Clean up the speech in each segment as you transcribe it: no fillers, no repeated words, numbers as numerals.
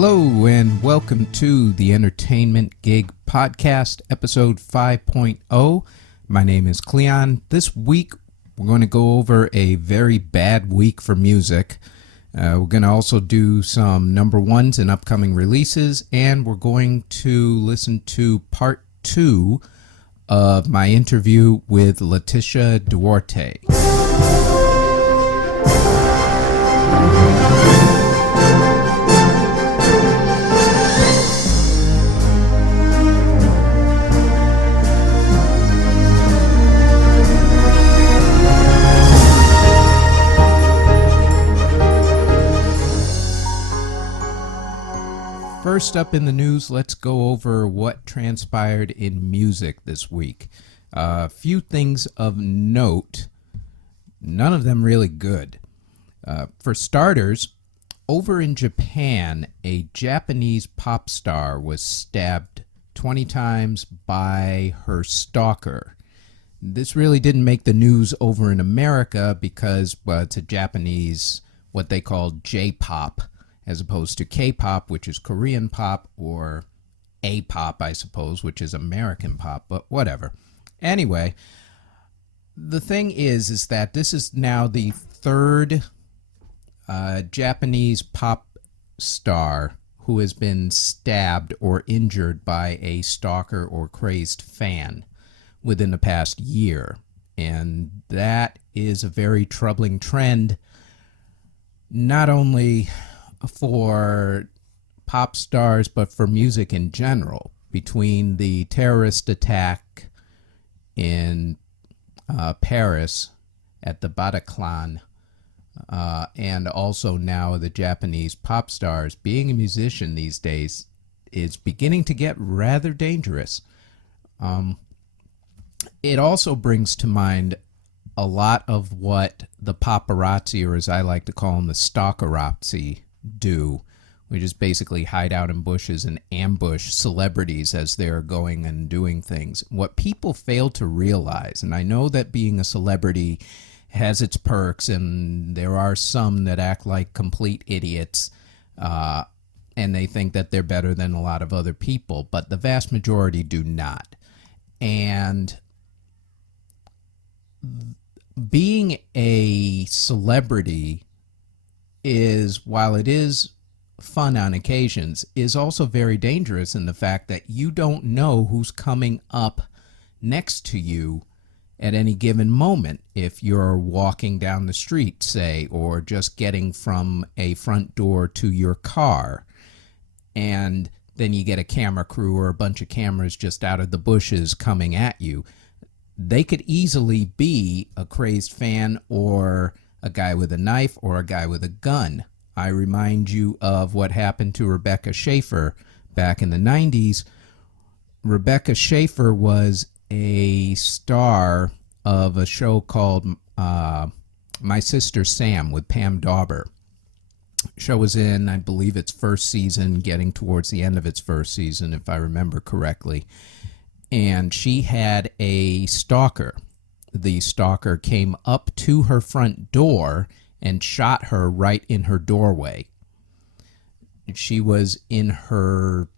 Hello and welcome to the Entertainment Gig Podcast, episode 5.0. My name is Cleon. This week we're going to go over a very bad week for music. We're going to also do some number ones and upcoming releases, and we're going to listen to part 2 of my interview with Latisha Duarte. First up in the news, let's go over what transpired in music this week. A few things of note, none of them really good. For starters, over in Japan, a Japanese pop star was stabbed 20 times by her stalker. This really didn't make the news over in America because, well, it's a Japanese, what they call J-pop, as opposed to K-pop, which is Korean pop, or A-pop, I suppose, which is American pop, but whatever. Anyway, the thing is that this is now the third Japanese pop star who has been stabbed or injured by a stalker or crazed fan within the past year. And that is a very troubling trend, not only for pop stars, but for music in general. Between the terrorist attack in Paris at the Bataclan, and also now the Japanese pop stars, being a musician these days is beginning to get rather dangerous. It also brings to mind a lot of what the paparazzi, or as I like to call them, the stalkerazzi, do, which is basically hide out in bushes and ambush celebrities as they're going and doing things. What people fail to realize, and I know that being a celebrity has its perks, and there are some that act like complete idiots, and they think that they're better than a lot of other people, but the vast majority do not. And being a celebrity is, while it is fun on occasions, is also very dangerous in the fact that you don't know who's coming up next to you at any given moment. If you're walking down the street, say, or just getting from a front door to your car, and then you get a camera crew or a bunch of cameras just out of the bushes coming at you, they could easily be a crazed fan or a guy with a knife or a guy with a gun. I remind you of what happened to Rebecca Schaeffer back in the 90s. Rebecca Schaeffer was a star of a show called My Sister Sam with Pam Dauber. The show was in, I believe, its first season, getting towards the end of its first season, if I remember correctly. And she had a stalker. The stalker came up to her front door and shot her right in her doorway. She was in her,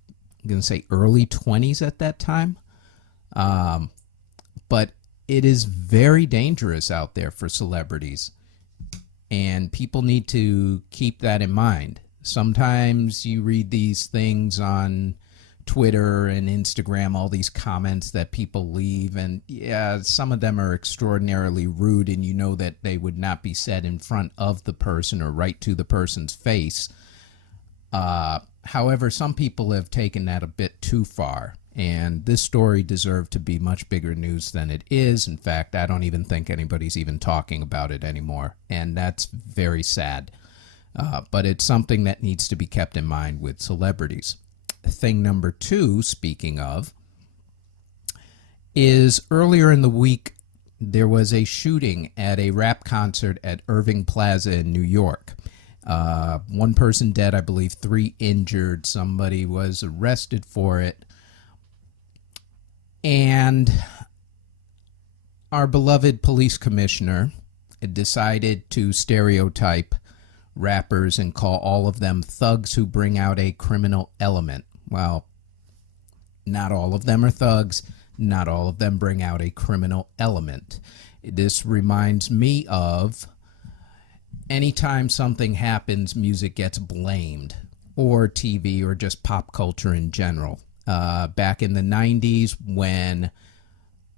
I'm going to say, early 20s at that time. But it is very dangerous out there for celebrities, and people need to keep that in mind. Sometimes you read these things on Twitter and Instagram, all these comments that people leave, and yeah, some of them are extraordinarily rude, and you know that they would not be said in front of the person or right to the person's face. However, some people have taken that a bit too far, and this story deserved to be much bigger news than it is. In fact, I don't even think anybody's even talking about it anymore, and that's very sad. But it's something that needs to be kept in mind with celebrities. Thing number 2, speaking of, is earlier in the week there was a shooting at a rap concert at Irving Plaza in New York. One person dead, I believe 3 injured. Somebody was arrested for it. And our beloved police commissioner decided to stereotype rappers and call all of them thugs who bring out a criminal element. Well, not all of them are thugs. Not all of them bring out a criminal element. This reminds me of anytime something happens, music gets blamed, or TV, or just pop culture in general. Back in the 90s, when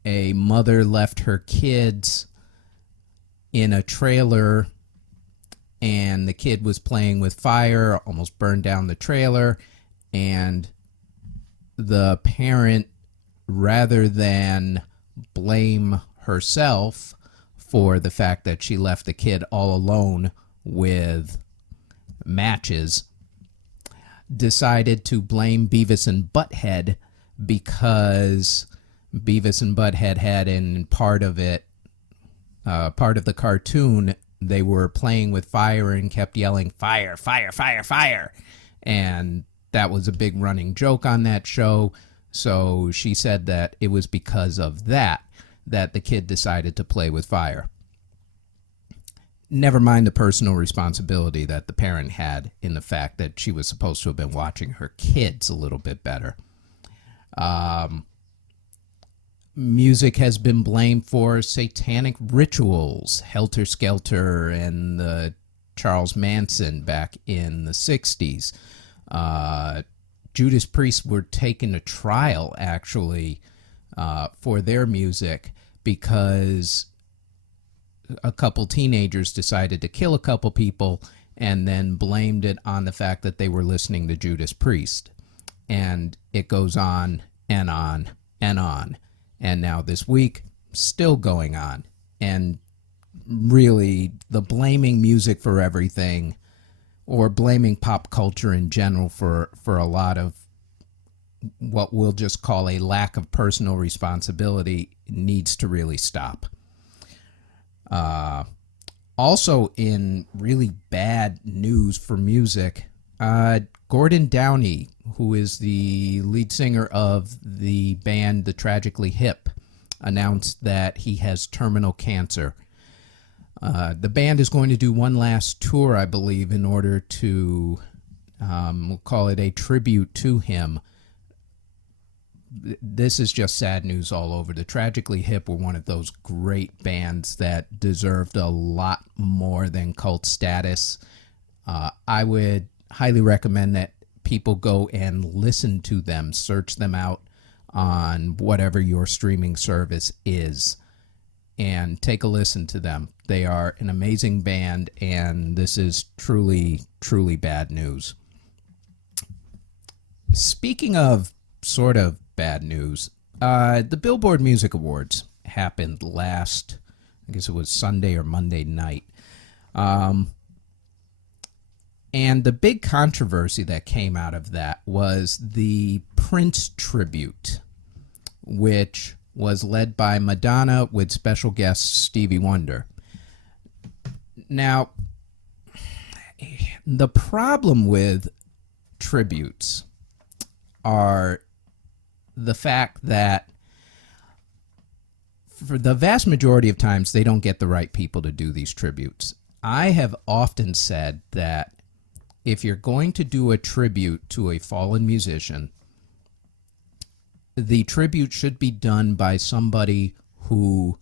a mother left her kids in a trailer and the kid was playing with fire, almost burned down the trailer, and the parent, rather than blame herself for the fact that she left the kid all alone with matches, decided to blame Beavis and Butthead because Beavis and Butthead had in part of the cartoon, they were playing with fire and kept yelling, "Fire, fire, fire, fire." And that was a big running joke on that show. So she said that it was because of that the kid decided to play with fire. Never mind the personal responsibility that the parent had in the fact that she was supposed to have been watching her kids a little bit better. Music has been blamed for satanic rituals, Helter Skelter and the Charles Manson back in the 60s. Judas Priest were taken to trial, actually, for their music because a couple teenagers decided to kill a couple people and then blamed it on the fact that they were listening to Judas Priest. And it goes on and on and on. And now this week, still going on. And really, the blaming music for everything, or blaming pop culture in general for a lot of what we'll just call a lack of personal responsibility, needs to really stop. Also, in really bad news for music, Gordon Downey, who is the lead singer of the band The Tragically Hip, announced that he has terminal cancer. The band is going to do one last tour, I believe, in order to, we'll call it a tribute to him. This is just sad news all over. The Tragically Hip were one of those great bands that deserved a lot more than cult status. I would highly recommend that people go and listen to them, search them out on whatever your streaming service is, and take a listen to them. They are an amazing band, and this is truly, truly bad news. Speaking of sort of bad news, the Billboard Music Awards happened last, I guess it was Sunday or Monday night. And the big controversy that came out of that was the Prince tribute, which was led by Madonna with special guest Stevie Wonder. Now, the problem with tributes are the fact that for the vast majority of times, they don't get the right people to do these tributes. I have often said that if you're going to do a tribute to a fallen musician, the tribute should be done by somebody who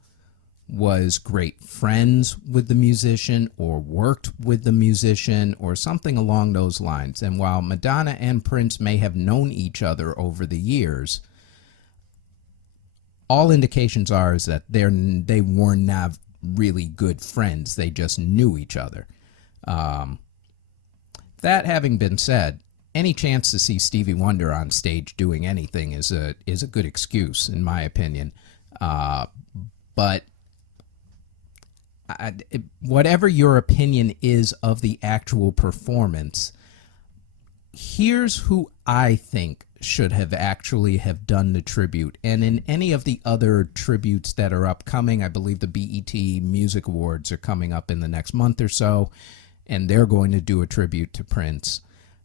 was great friends with the musician or worked with the musician or something along those lines. And while Madonna and Prince may have known each other over the years, all indications are is that they were not really good friends. They just knew each other. That having been said, any chance to see Stevie Wonder on stage doing anything is a good excuse, in my opinion. But whatever your opinion is of the actual performance, here's who I think should have actually have done the tribute. And in any of the other tributes that are upcoming, I believe the BET Music Awards are coming up in the next month or so, and they're going to do a tribute to Prince.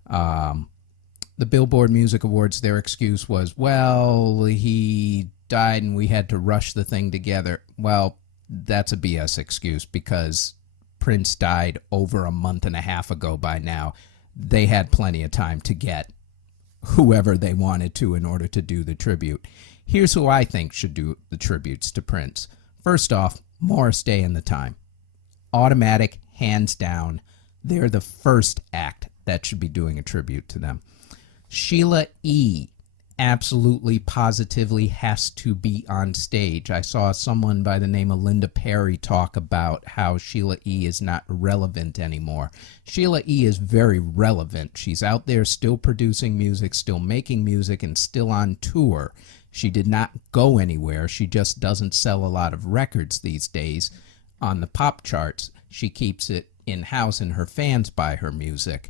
The Billboard Music Awards, their excuse was, well, he died and we had to rush the thing together. Well, that's a BS excuse, because Prince died over a month and a half ago by now. They had plenty of time to get whoever they wanted to in order to do the tribute. Here's who I think should do the tributes to Prince. First off, Morris Day and the Time. Automatic, hands down. They're the first act that should be doing a tribute to them. Sheila E. absolutely, positively has to be on stage. I saw someone by the name of Linda Perry talk about how Sheila E. is not relevant anymore. Sheila E. is very relevant. She's out there still producing music, still making music, and still on tour. She did not go anywhere. She just doesn't sell a lot of records these days on the pop charts. She keeps it in-house and her fans buy her music.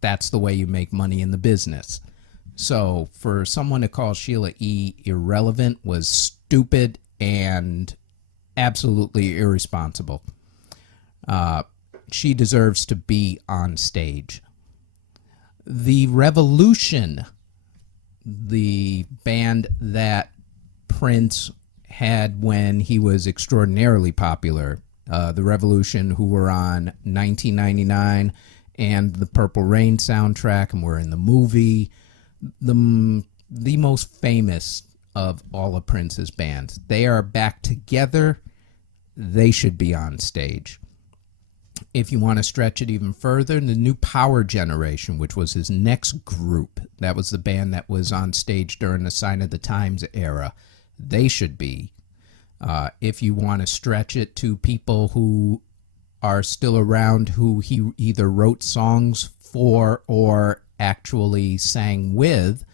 That's the way you make money in the business. So for someone to call Sheila E. irrelevant was stupid and absolutely irresponsible. She deserves to be on stage. The Revolution, the band that Prince had when he was extraordinarily popular, the Revolution, who were on 1999 and the Purple Rain soundtrack and were in the movie, the most famous of all of Prince's bands. They are back together. They should be on stage. If you want to stretch it even further, the New Power Generation, which was his next group, that was the band that was on stage during the Sign of the Times era, they should be. If you want to stretch it to people who are still around, who he either wrote songs for or actually sang with,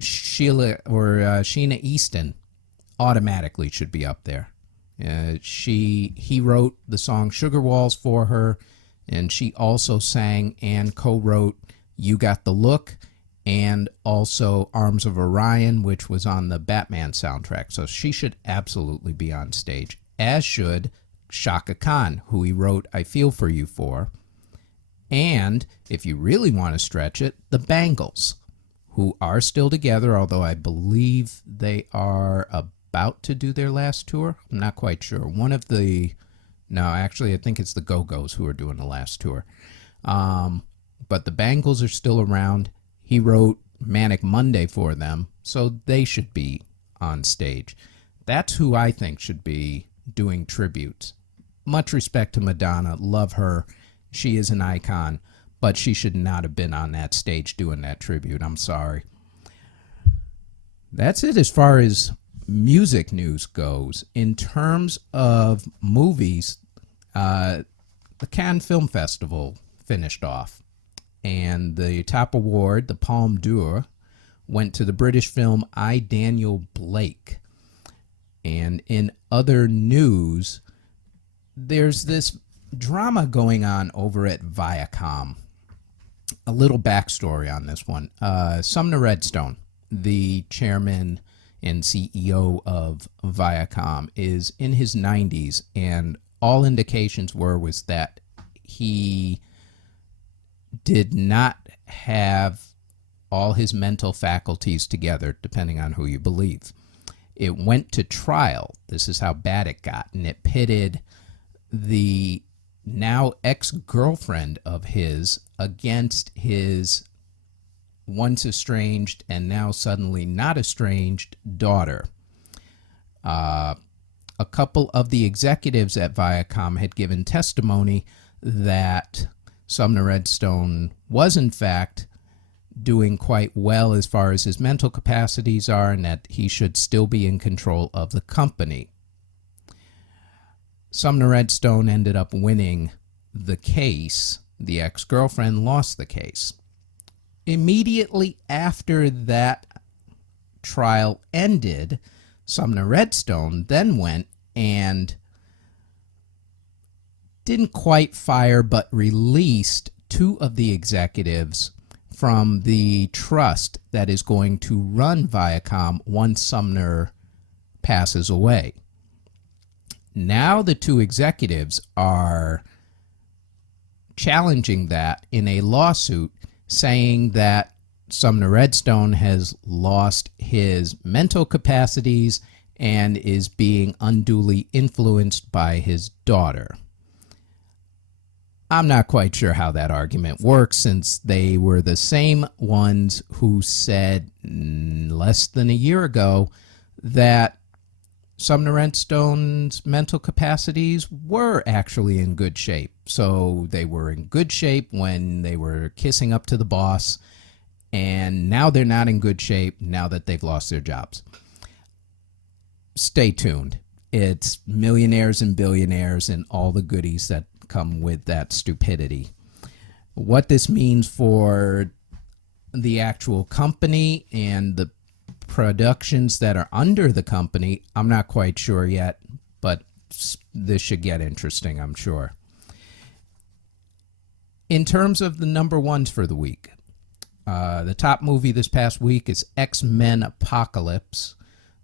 Sheena Easton automatically should be up there. He wrote the song Sugar Walls for her, and she also sang and co-wrote You Got the Look and also Arms of Orion, which was on the Batman soundtrack. So she should absolutely be on stage, as should Shaka Khan, who he wrote I Feel For You for. And if you really want to stretch it, the Bangles, who are still together, although I believe they are about to do their last tour. I'm not quite sure. I think it's the Go-Go's who are doing the last tour. But the Bangles are still around. He wrote Manic Monday for them, so they should be on stage. That's who I think should be doing tributes. Much respect to Madonna. Love her. She is an icon, but she should not have been on that stage doing that tribute. I'm sorry. That's it as far as music news goes. In terms of movies, the Cannes Film Festival finished off, and the top award, the Palme d'Or, went to the British film I, Daniel Blake. And in other news, there's this drama going on over at Viacom. A little backstory on this one. Sumner Redstone, the chairman and CEO of Viacom, is in his 90s, and all indications was that he did not have all his mental faculties together, depending on who you believe. It went to trial. This is how bad it got, and it pitted the now ex-girlfriend of his against his once estranged and now suddenly not estranged daughter. A couple of the executives at Viacom had given testimony that Sumner Redstone was in fact doing quite well as far as his mental capacities are, and that he should still be in control of the company. Sumner Redstone ended up winning the case. The ex-girlfriend lost the case. Immediately after that trial ended, Sumner Redstone then went and didn't quite fire but released two of the executives from the trust that is going to run Viacom once Sumner passes away. Now the two executives are challenging that in a lawsuit, saying that Sumner Redstone has lost his mental capacities and is being unduly influenced by his daughter. I'm not quite sure how that argument works, since they were the same ones who said less than a year ago that Sumner Redstone's mental capacities were actually in good shape. So they were in good shape when they were kissing up to the boss, and now they're not in good shape now that they've lost their jobs. Stay tuned. It's millionaires and billionaires and all the goodies that come with that stupidity. What this means for the actual company and the productions that are under the company, I'm not quite sure yet, but this should get interesting, I'm sure. In terms of the number ones for the week, the top movie this past week is X-Men Apocalypse.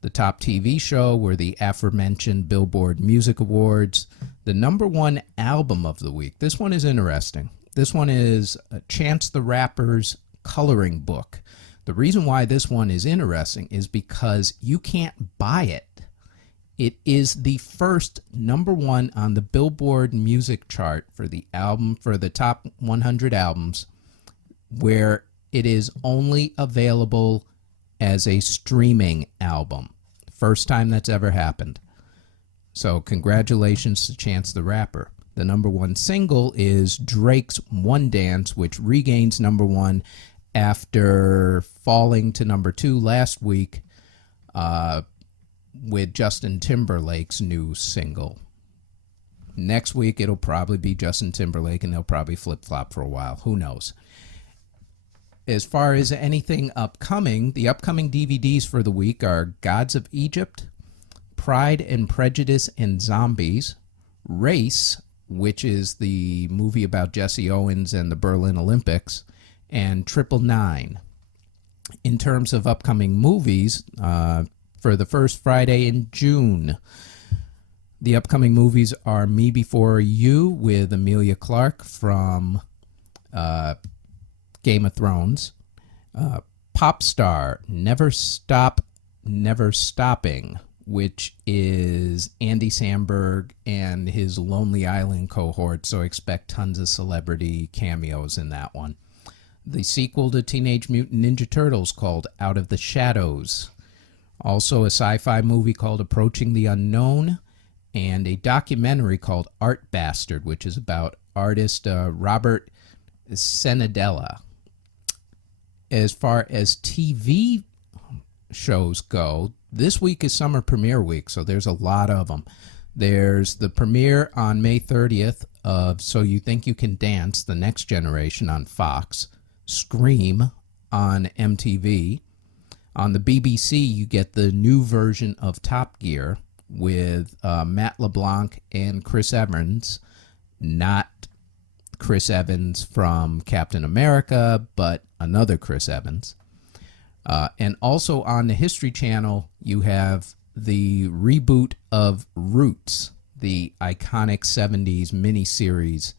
The top TV show were the aforementioned Billboard Music Awards. The number one album of the week, this one is interesting. This one is Chance the Rapper's Coloring Book. The reason why this one is interesting is because you can't buy it. It is the first number one on the Billboard music chart for the album, for the top 100 albums, where it is only available as a streaming album. First time that's ever happened. So congratulations to Chance the Rapper. The number one single is Drake's One Dance, which regains number one after falling to number two last week with Justin Timberlake's new single. Next week, it'll probably be Justin Timberlake, and they'll probably flip-flop for a while. Who knows? As far as anything upcoming, the upcoming DVDs for the week are Gods of Egypt, Pride and Prejudice and Zombies, Race, which is the movie about Jesse Owens and the Berlin Olympics, and 999. In terms of upcoming movies, for the first Friday in June, the upcoming movies are Me Before You with Emilia Clarke from Game of Thrones, Pop Star, Never Stop, Never Stopping, which is Andy Samberg and his Lonely Island cohort, so expect tons of celebrity cameos in that one. The sequel to Teenage Mutant Ninja Turtles called Out of the Shadows. Also a sci-fi movie called Approaching the Unknown, and a documentary called Art Bastard, which is about artist Robert Senadella. As far as TV shows go, this week is summer premiere week, so there's a lot of them. There's the premiere on May 30th of So You Think You Can Dance, The Next Generation on Fox, Scream on MTV. On the BBC, you get the new version of Top Gear with Matt LeBlanc and Chris Evans, not Chris Evans from Captain America, but another Chris Evans. And also on the History Channel, you have the reboot of Roots, the iconic 70s miniseries.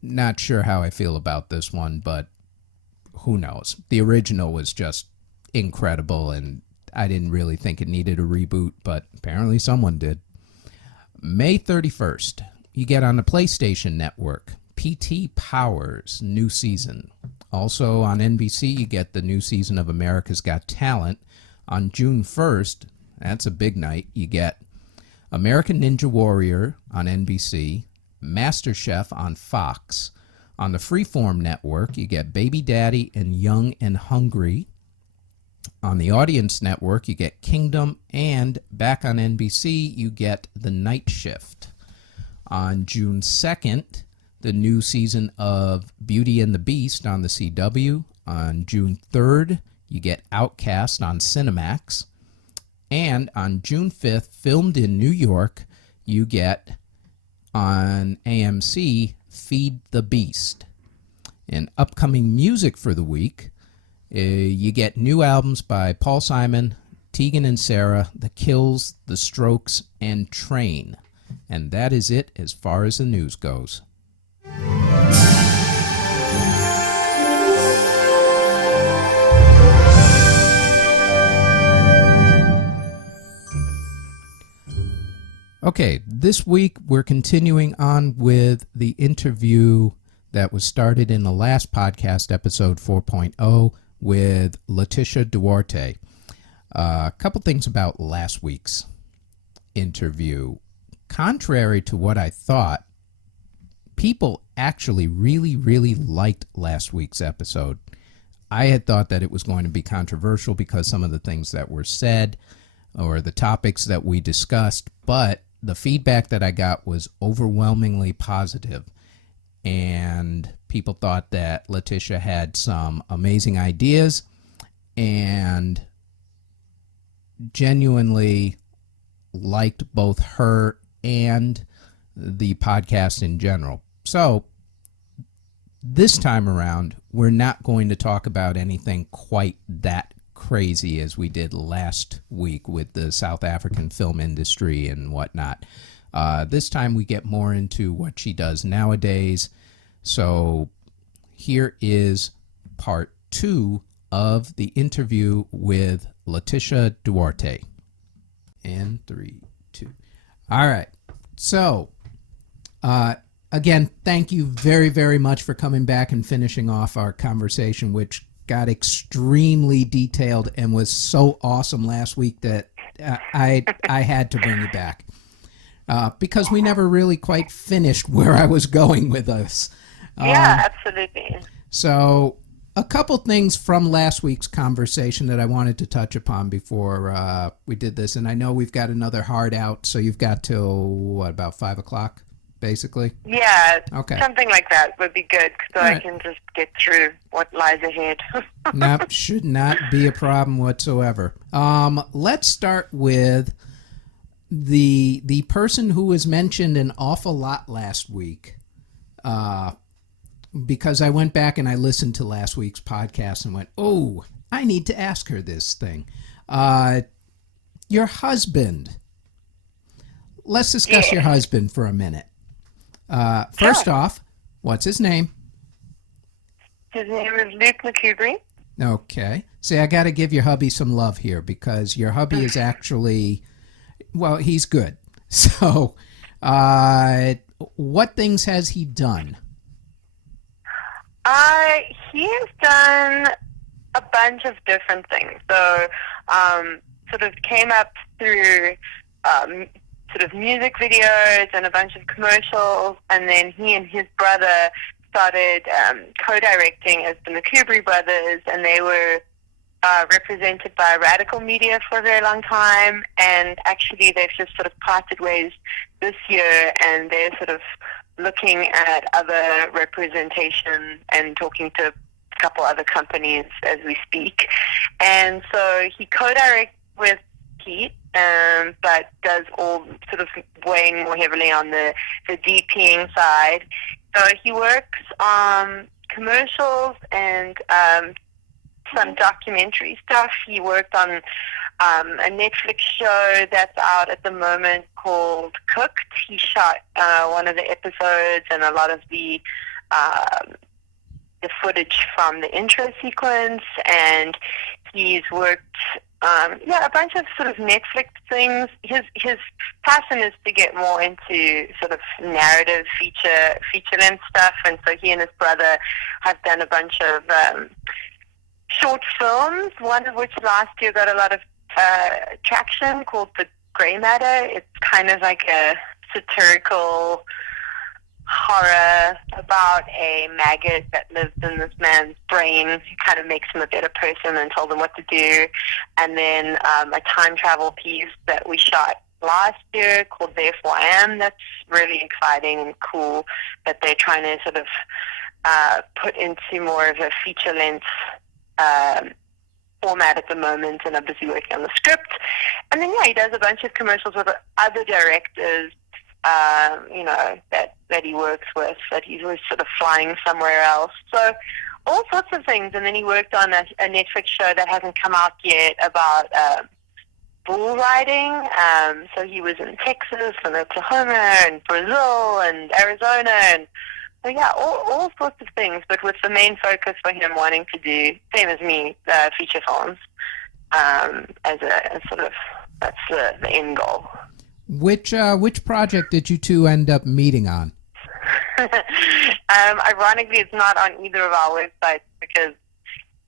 Not sure how I feel about this one, but who knows? The original was just incredible, and I didn't really think it needed a reboot, but apparently someone did. May 31st, you get on the PlayStation Network, PT Powers, new season. Also on NBC, you get the new season of America's Got Talent. On June 1st, that's a big night, you get American Ninja Warrior on NBC, MasterChef on Fox. On the Freeform Network, you get Baby Daddy and Young and Hungry. On the Audience Network, you get Kingdom, and back on NBC, you get The Night Shift. On June 2nd, the new season of Beauty and the Beast on the CW. On June 3rd, you get Outcast on Cinemax. And on June 5th, filmed in New York, you get on AMC Feed the Beast. And upcoming music for the week, you get new albums by Paul Simon, Tegan and Sara, The Kills, The Strokes, and Train. And that is it as far as the news goes. Okay, this week we're continuing on with the interview that was started in the last podcast, episode 4.0, with Latisha Duarte. A couple things about last week's interview. Contrary to what I thought, people actually really liked last week's episode. I had thought that it was going to be controversial because some of the things that were said or the topics that we discussed, but the feedback that I got was overwhelmingly positive, and people thought that Latisha had some amazing ideas and genuinely liked both her and the podcast in general. So this time around, we're not going to talk about anything quite that crazy as we did last week with the South African film industry and whatnot. This time we get more into what she does nowadays. So here is part 2 of the interview with Latisha Duarte. And 3, 2. All right. So, again, thank you very much for coming back and finishing off our conversation, which got extremely detailed and was so awesome last week that I had to bring you back because we never really quite finished where I was going with us. Yeah, absolutely. So a couple things from last week's conversation that I wanted to touch upon before we did this, and I know we've got another hard out, so you've got till, about 5 o'clock? Basically? Yeah, okay. Something like that would be good so I can just get through what lies ahead. Nope, should not be a problem whatsoever. Let's start with the person who was mentioned an awful lot last week, because I went back and I listened to last week's podcast and went, oh, I need to ask her this thing. Your husband. Let's discuss your husband for a minute. First off, what's his name? His name is Luke McCubry. Okay. See, I got to give your hubby some love here because your hubby is actually, well, he's good. So, what things has he done? He has done a bunch of different things. So, sort of came up through sort of music videos and a bunch of commercials, and then he and his brother started co-directing as the McCubry brothers, and they were represented by Radical Media for a very long time, and actually they've just sort of parted ways this year, and they're sort of looking at other representation and talking to a couple other companies as we speak. And so he co-directs with Pete, but does all sort of weighing more heavily on the DPing side. So he works on commercials and some documentary stuff. He worked on a Netflix show that's out at the moment called Cooked. He shot one of the episodes and a lot of the footage from the intro sequence, and he's worked a bunch of sort of Netflix things. His passion is to get more into sort of narrative feature-length stuff, and so he and his brother have done a bunch of short films, one of which last year got a lot of traction, called The Grey Matter. It's kind of like a satirical horror about a maggot that lives in this man's brain. It kind of makes him a better person and told him what to do. And then a time travel piece that we shot last year called Therefore I Am. That's really exciting and cool that they're trying to sort of put into more of a feature-length format at the moment, and I'm busy working on the script. And then, he does a bunch of commercials with other directors, that he works with, that he's always sort of flying somewhere else. So all sorts of things. And then he worked on a Netflix show that hasn't come out yet about bull riding. So he was in Texas and Oklahoma and Brazil and Arizona, and so all sorts of things, but with the main focus for him wanting to do, same as me, feature films, as a sort of, that's the end goal. Which project did you two end up meeting on? Ironically, it's not on either of our websites because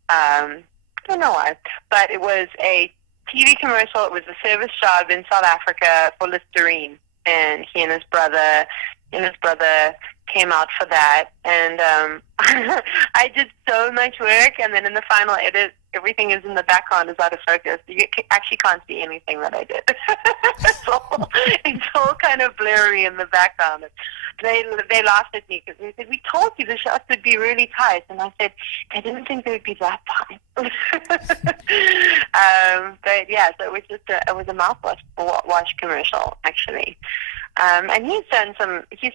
I don't know why, but it was a TV commercial. It was a service job in South Africa for Listerine, and he and his brother came out for that. And I did so much work, and then in the final edit, everything is in the background is out of focus. You actually can't see anything that I did. It's all kind of blurry in the background. They laughed at me because they said, "We told you the shots would be really tight," and I said, "I didn't think they would be that tight." But yeah, so it was a mouthwash commercial actually. And he's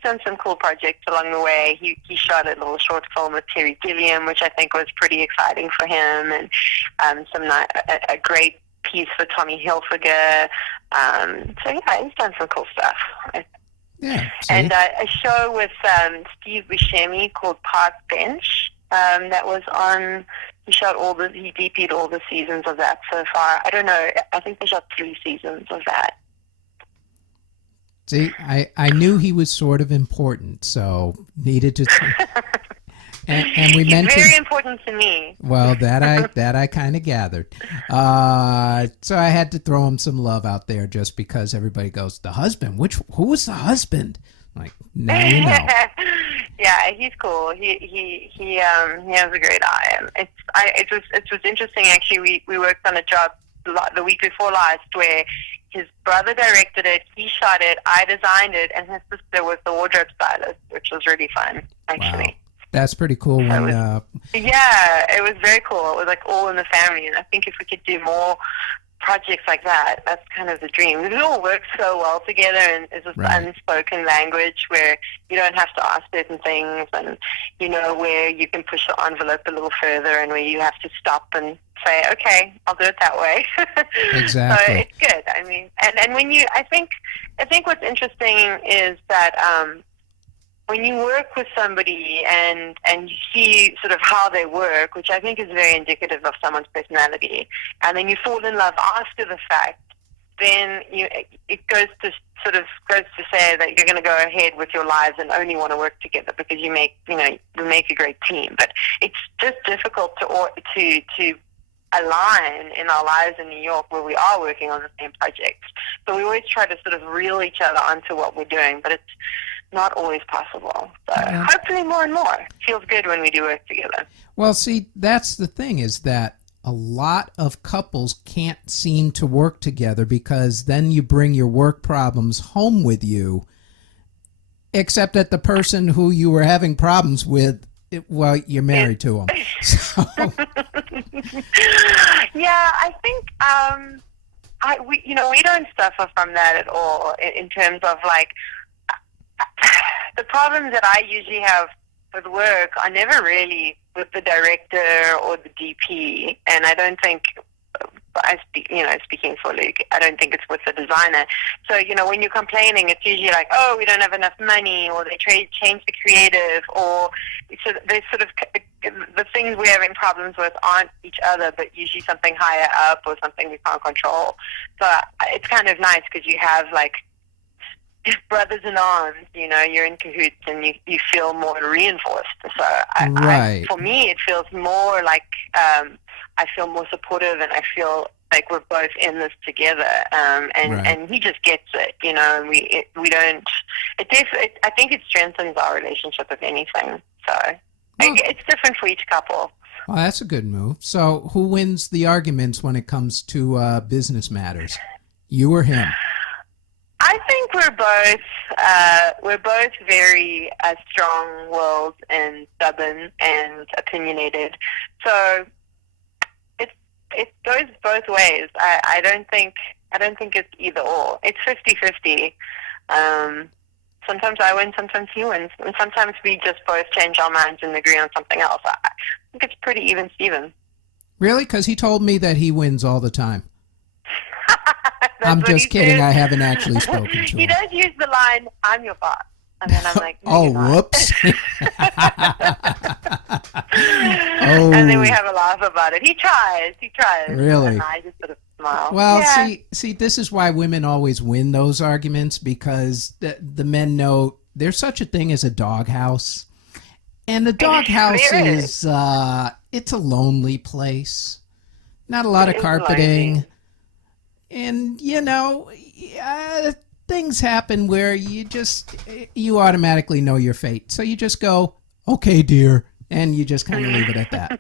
done some cool projects along the way. He shot a little short film with Terry Gilliam, which I think was pretty exciting for him, and a great piece for Tommy Hilfiger. So yeah, he's done some cool stuff. Yeah, see? And a show with Steve Buscemi called Park Bench. That was on. He DP'd all the seasons of that so far. I don't know. I think they shot 3 seasons of that. See, I knew he was sort of important, so needed to. And we mentioned very important to me. Well, that I kind of gathered. So I had to throw him some love out there just because everybody goes, the husband. Who was the husband? Like, now you know. Yeah, he's cool. He has a great eye. It was interesting actually. We worked on a job the week before last where his brother directed it, he shot it, I designed it, and his sister was the wardrobe stylist, which was really fun, actually. Wow. That's pretty cool. Yeah, it was very cool. It was like all in the family, and I think if we could do more projects like that, that's kind of the dream. It all works so well together, and it's this unspoken language where you don't have to ask certain things, and you know where you can push the envelope a little further, and where you have to stop and say, okay, I'll do it that way. Exactly. So it's good. I mean, and when I think what's interesting is that when you work with somebody and you see sort of how they work, which I think is very indicative of someone's personality, and then you fall in love after the fact, then it goes to say that you're going to go ahead with your lives and only want to work together because you make a great team. But it's just difficult to align in our lives in New York where we are working on the same projects. So we always try to sort of reel each other onto what we're doing, but it's not always possible. So hopefully more and more. It feels good when we do work together. Well, see, that's the thing is that a lot of couples can't seem to work together because then you bring your work problems home with you, except that the person who you were having problems with, you're married to them. So. Yeah, I think we don't suffer from that at all in terms of like the problems that I usually have with work are never really with the director or the DP, and I don't think speaking for Luke, I don't think it's with the designer. So, when you're complaining, it's usually like, oh, we don't have enough money, or they change the creative, or so they sort of, the things we're having problems with aren't each other, but usually something higher up or something we can't control. So it's kind of nice because you have like brothers in arms, you're in cahoots and you feel more reinforced. So for me, it feels more like I feel more supportive, and I feel like we're both in this together. And he just gets it, and we don't. I think it strengthens our relationship, if anything. So it's different for each couple. Well, that's a good move. So who wins the arguments when it comes to business matters? You or him? I think we're both very strong-willed and stubborn and opinionated. So it goes both ways. I don't think it's either or. It's 50-50. Sometimes I win, sometimes he wins, and sometimes we just both change our minds and agree on something else. I think it's pretty even Steven. Really? Because he told me that he wins all the time. I'm just kidding. Says. I haven't actually spoken to him. He does use the line, "I'm your boss." And then I'm like, no, oh, whoops. And then we have a laugh about it. He tries. Really? And I just sort of smile. Well, Yeah. see, this is why women always win those arguments because the men know there's such a thing as a doghouse, and the doghouse There is. is it's a lonely place. Not a lot It of is lonely. carpeting, and things happen where you automatically know your fate. So you just go, okay, dear, and you just kind of leave it at that.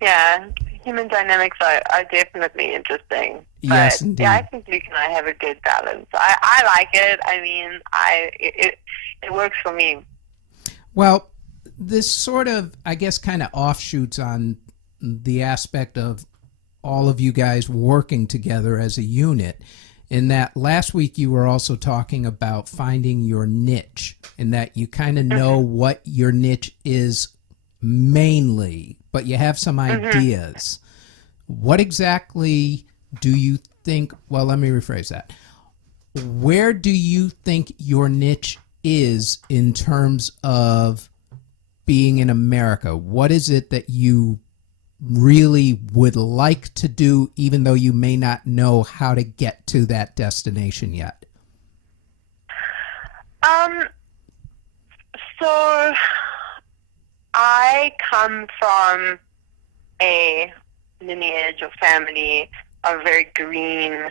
Yeah, human dynamics are definitely interesting. Yes, But yeah, I indeed. think Luke and I have a good balance. I like it. I mean, it works for me. Well, this sort of, I guess, kind of offshoots on the aspect of all of you guys working together as a unit. In that last week, you were also talking about finding your niche, in that you kind of know Mhm. what your niche is mainly, but you have some Mhm. ideas. What exactly do you think? Well, let me rephrase that. Where do you think your niche is in terms of being in America? What is it that you really would like to do, even though you may not know how to get to that destination yet? Um. So I come from a lineage or family of very green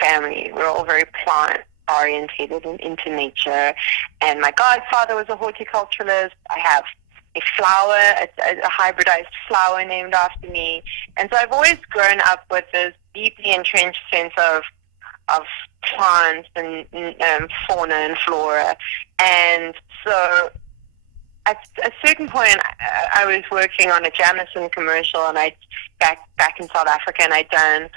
family. We're all very plant orientated and into nature. And my godfather was a horticulturalist. I have a flower, a hybridized flower named after me. And so I've always grown up with this deeply entrenched sense of plants and fauna and flora. And so at a certain point, I was working on a Jamison commercial, and I back in South Africa, and I'd done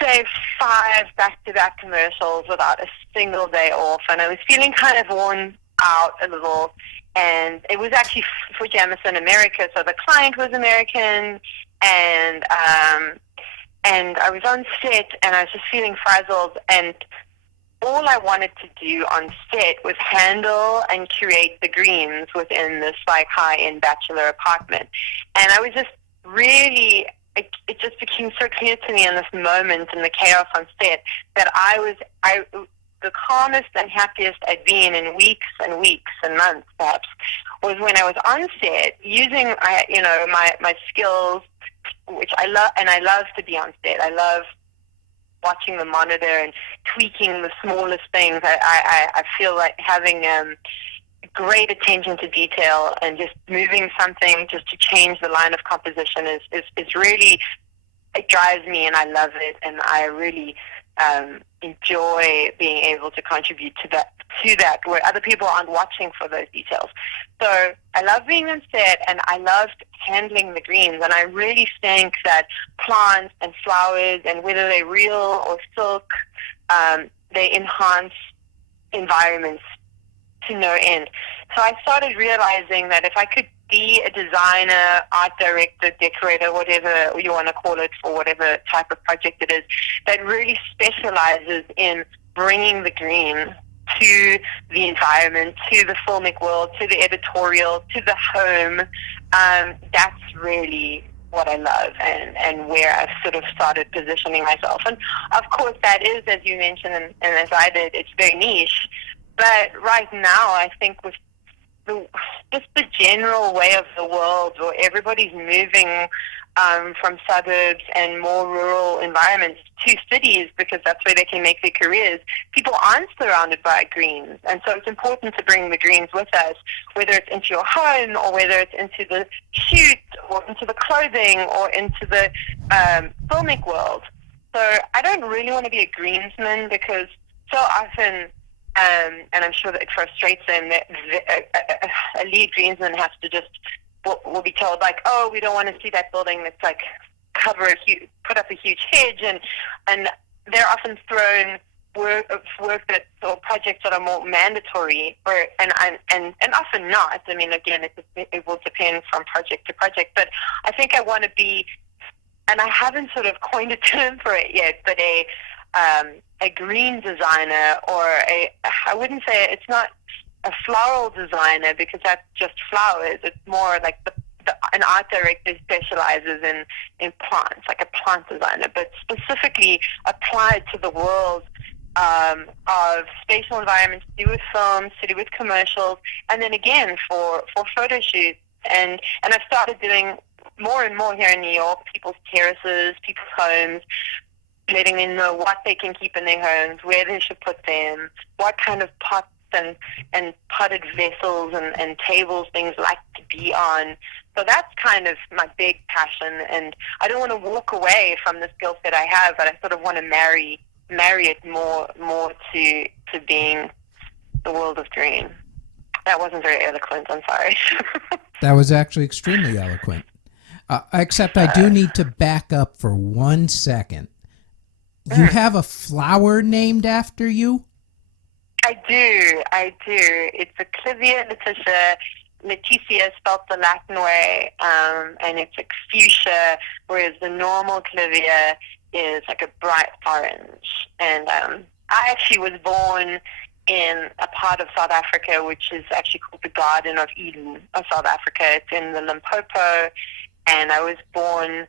say 5 back-to-back commercials without a single day off, and I was feeling kind of worn out a little. And it was actually for Jamison America, so the client was American, and I was on set, and I was just feeling frazzled, and all I wanted to do on set was handle and curate the greens within this like high-end bachelor apartment. And I was just really, it just became so clear to me in this moment in the chaos on set that the calmest and happiest I'd been in weeks and weeks and months perhaps was when I was on set using, my skills, which I love, and I love to be on set. I love watching the monitor and tweaking the smallest things. I feel like having great attention to detail and just moving something just to change the line of composition is really, it drives me, and I love it, and I really enjoy being able to contribute to that where other people aren't watching for those details. So I love being on set, and I loved handling the greens, and I really think that plants and flowers, and whether they're real or silk, they enhance environments to no end. So I started realizing that if I could be a designer, art director, decorator, whatever you want to call it, for whatever type of project it is, that really specializes in bringing the green to the environment, to the filmic world, to the editorial, to the home, that's really what I love, and where I've sort of started positioning myself. And of course that is, as you mentioned, and as I did, it's very niche. But right now, I think with just the general way of the world, where everybody's moving from suburbs and more rural environments to cities because that's where they can make their careers, people aren't surrounded by greens. And so it's important to bring the greens with us, whether it's into your home or whether it's into the shoot or into the clothing or into the filmic world. So I don't really want to be a greensman because so often and I'm sure that it frustrates them that a lead greensman has to just will be told like, oh, we don't want to see that building. That's like put up a huge hedge, and they're often thrown work that or projects that are more mandatory, or and often not. I mean, again, it will depend from project to project. But I think I want to be, and I haven't sort of coined a term for it yet, but a green designer, or I wouldn't say it's not a floral designer because that's just flowers. It's more like the an art director who specializes in plants, like a plant designer, but specifically applied to the world of spatial environments to do with films, to do with commercials, and then again for photo shoots. And I've started doing more and more here in New York, people's terraces, people's homes, letting them know what they can keep in their homes, where they should put them, what kind of pots and potted vessels and tables things like to be on. So that's kind of my big passion, and I don't want to walk away from the skill set I have, but I sort of want to marry it more to being the world of dream. That wasn't very eloquent, I'm sorry. That was actually extremely eloquent. Except I do need to back up for 1 second. You have a flower named after you? I do. It's a Clivia Latisha. Latisha spelled the Latin way, and it's like fuchsia, whereas the normal Clivia is like a bright orange. And I actually was born in a part of South Africa, which is actually called the Garden of Eden of South Africa. It's in the Limpopo, and I was born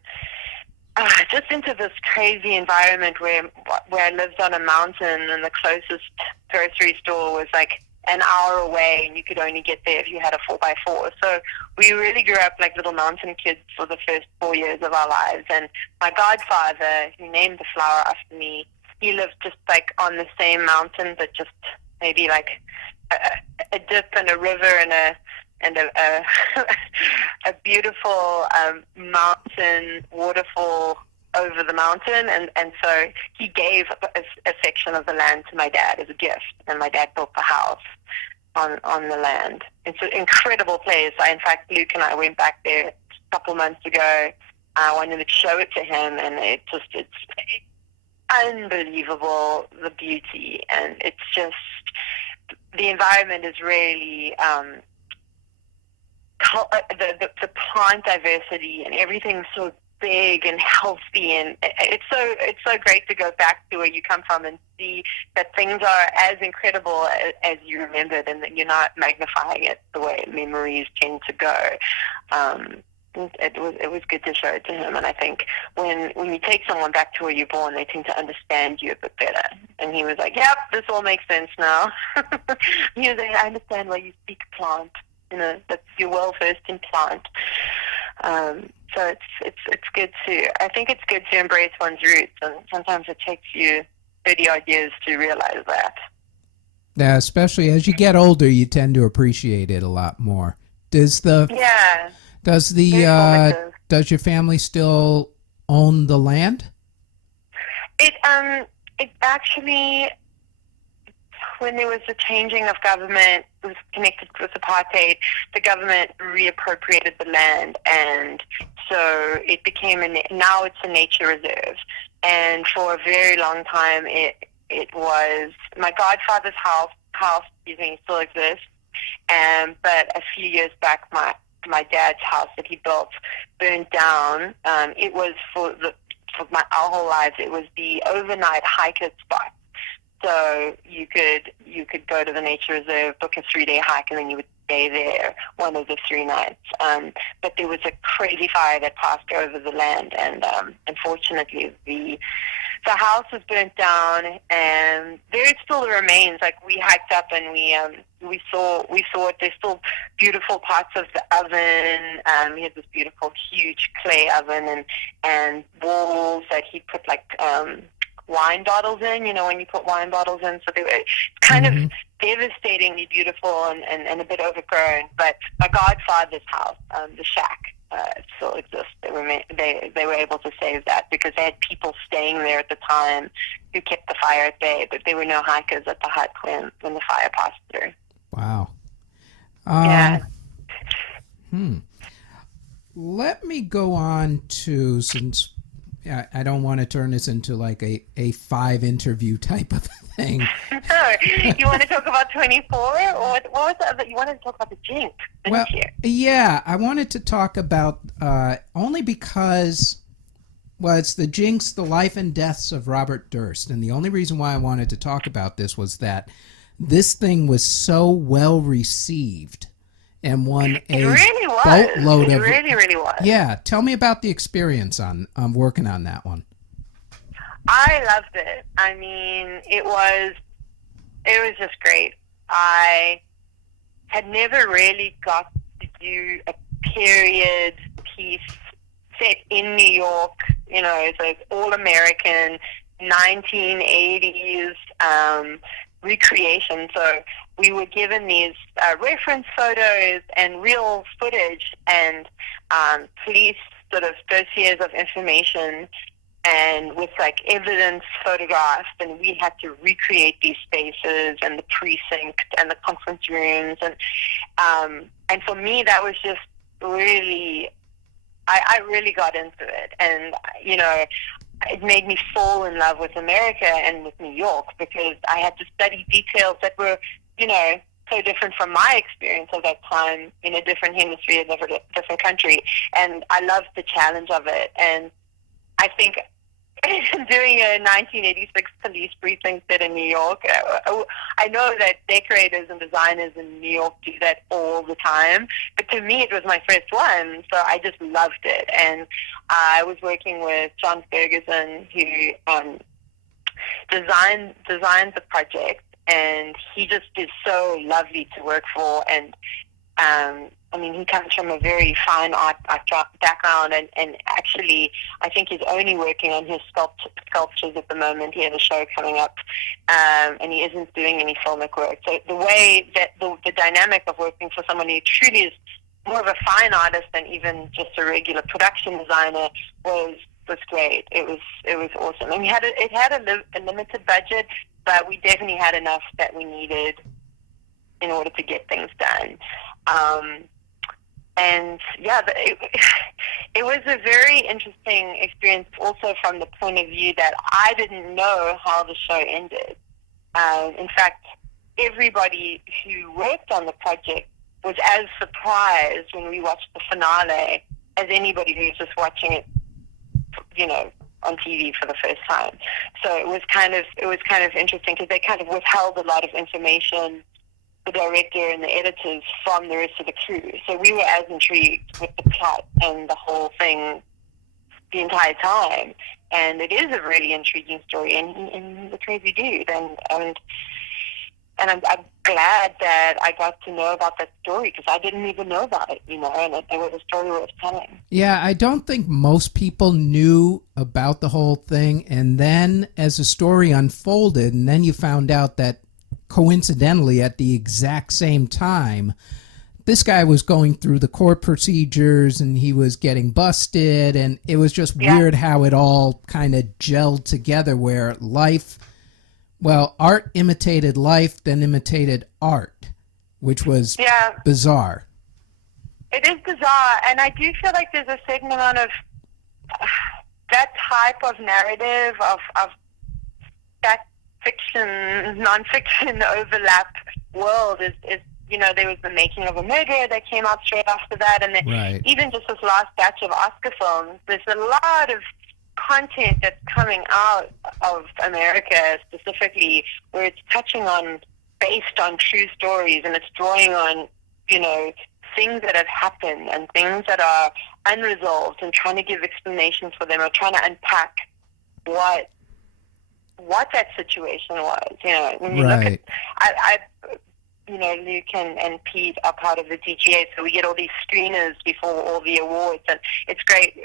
just into this crazy environment where I lived on a mountain, and the closest grocery store was like an hour away, and you could only get there if you had a 4x4. So we really grew up like little mountain kids for the first 4 years of our lives. And my godfather, who named the flower after me, he lived just like on the same mountain, but just maybe like a dip and a river and a a beautiful mountain waterfall over the mountain, and so he gave a section of the land to my dad as a gift, and my dad built the house on the land. It's an incredible place. In fact, Luke and I went back there a couple months ago. I wanted to show it to him, and it's unbelievable, the beauty, and it's just, the environment is really the plant diversity, and everything's so big and healthy, and it's so great to go back to where you come from and see that things are as incredible as you remembered, and that you're not magnifying it the way memories tend to go. It was good to show it to him, and I think when you take someone back to where you're born, they tend to understand you a bit better. And he was like, "Yep, this all makes sense now." He was like, "I understand why you speak plant. That you're well versed in plant." So it's good to. I think it's good to embrace one's roots, and sometimes it takes you 30-odd years to realize that. Yeah, especially as you get older, you tend to appreciate it a lot more. Does your family still own the land? It actually, when there was a changing of government, it was connected with apartheid, the government reappropriated the land, and so it became now it's a nature reserve. And for a very long time, it was my godfather's house, still exists, but a few years back, my dad's house that he built burned down. It was for our whole lives, it was the overnight hiker spot. So you could go to the nature reserve, book a 3-day hike, and then you would stay there one of the 3 nights. But there was a crazy fire that passed over the land, and unfortunately the house was burnt down, and there's still the remains. Like, we hiked up and we saw it. There's still beautiful parts of the oven. He had this beautiful huge clay oven and walls that he put like wine bottles in, when you put wine bottles in. So they were kind of devastatingly beautiful and a bit overgrown. But my godfather's house, the shack, still exists. They were able to save that because they had people staying there at the time who kept the fire at bay, but there were no hikers at the hut when the fire passed through. Wow. Yeah. Let me go on to, since I don't want to turn this into like a 5-interview type of thing. No, you want to talk about 24, or what was the other? You wanted to talk about the Jinx, didn't you? Yeah, I wanted to talk about only because, it's the Jinx, the life and deaths of Robert Durst, and the only reason why I wanted to talk about this was that this thing was so well received, and won It a really was. boatload It of. really, really was. Yeah, tell me about the experience on working on that one. I loved it. I mean, it was just great. I had never really got to do a period piece set in New York. You know, so it's all American, 1980s recreation. So we were given these reference photos and real footage and police sort of dossiers of information, and with like evidence photographs, and we had to recreate these spaces and the precinct and the conference rooms, and for me that was just really, I really got into it, and you know, it made me fall in love with America and with New York, because I had to study details that were, you know, so different from my experience of that time in a different hemisphere, a different country, and I loved the challenge of it. And I think doing a 1986 police precinct set in New York, I know that decorators and designers in New York do that all the time, but to me it was my first one, so I just loved it. And I was working with John Ferguson, who designed the project, and he just is so lovely to work for. And I mean, he comes from a very fine art background, and actually, I think he's only working on his sculptures at the moment. He has a show coming up, and he isn't doing any filmic work. So the way that the dynamic of working for someone who truly is more of a fine artist than even just a regular production designer was great. It was awesome. And it had a limited budget, but we definitely had enough that we needed in order to get things done. And yeah, it was a very interesting experience also from the point of view that I didn't know how the show ended. In fact, everybody who worked on the project was as surprised when we watched the finale as anybody who was just watching it, you know, on TV for the first time. So it was kind of interesting, because they kind of withheld a lot of information, the director and the editors, from the rest of the crew. So we were as intrigued with the plot and the whole thing the entire time. And it is a really intriguing story, and he's a crazy dude. And I'm glad that I got to know about that story, because I didn't even know about it, you know, and it was a story worth telling. Yeah, I don't think most people knew about the whole thing. And then as the story unfolded, and then you found out that coincidentally at the exact same time, this guy was going through the court procedures and he was getting busted, and it was just weird how it all kind of gelled together, where art imitated life, then imitated art, which was bizarre. It is bizarre, and I do feel like there's a certain amount of that type of narrative of that fiction, non-fiction overlap world is, you know, there was The Making of a Murderer that came out straight after that, and then even just this last batch of Oscar films, there's a lot of content that's coming out of America specifically, where it's touching on, based on true stories, and it's drawing on, you know, things that have happened and things that are unresolved, and trying to give explanations for them, or trying to unpack what that situation was. You know, when you look at, I you know, Luke and Pete are part of the DGA, so we get all these screeners before all the awards, and it's great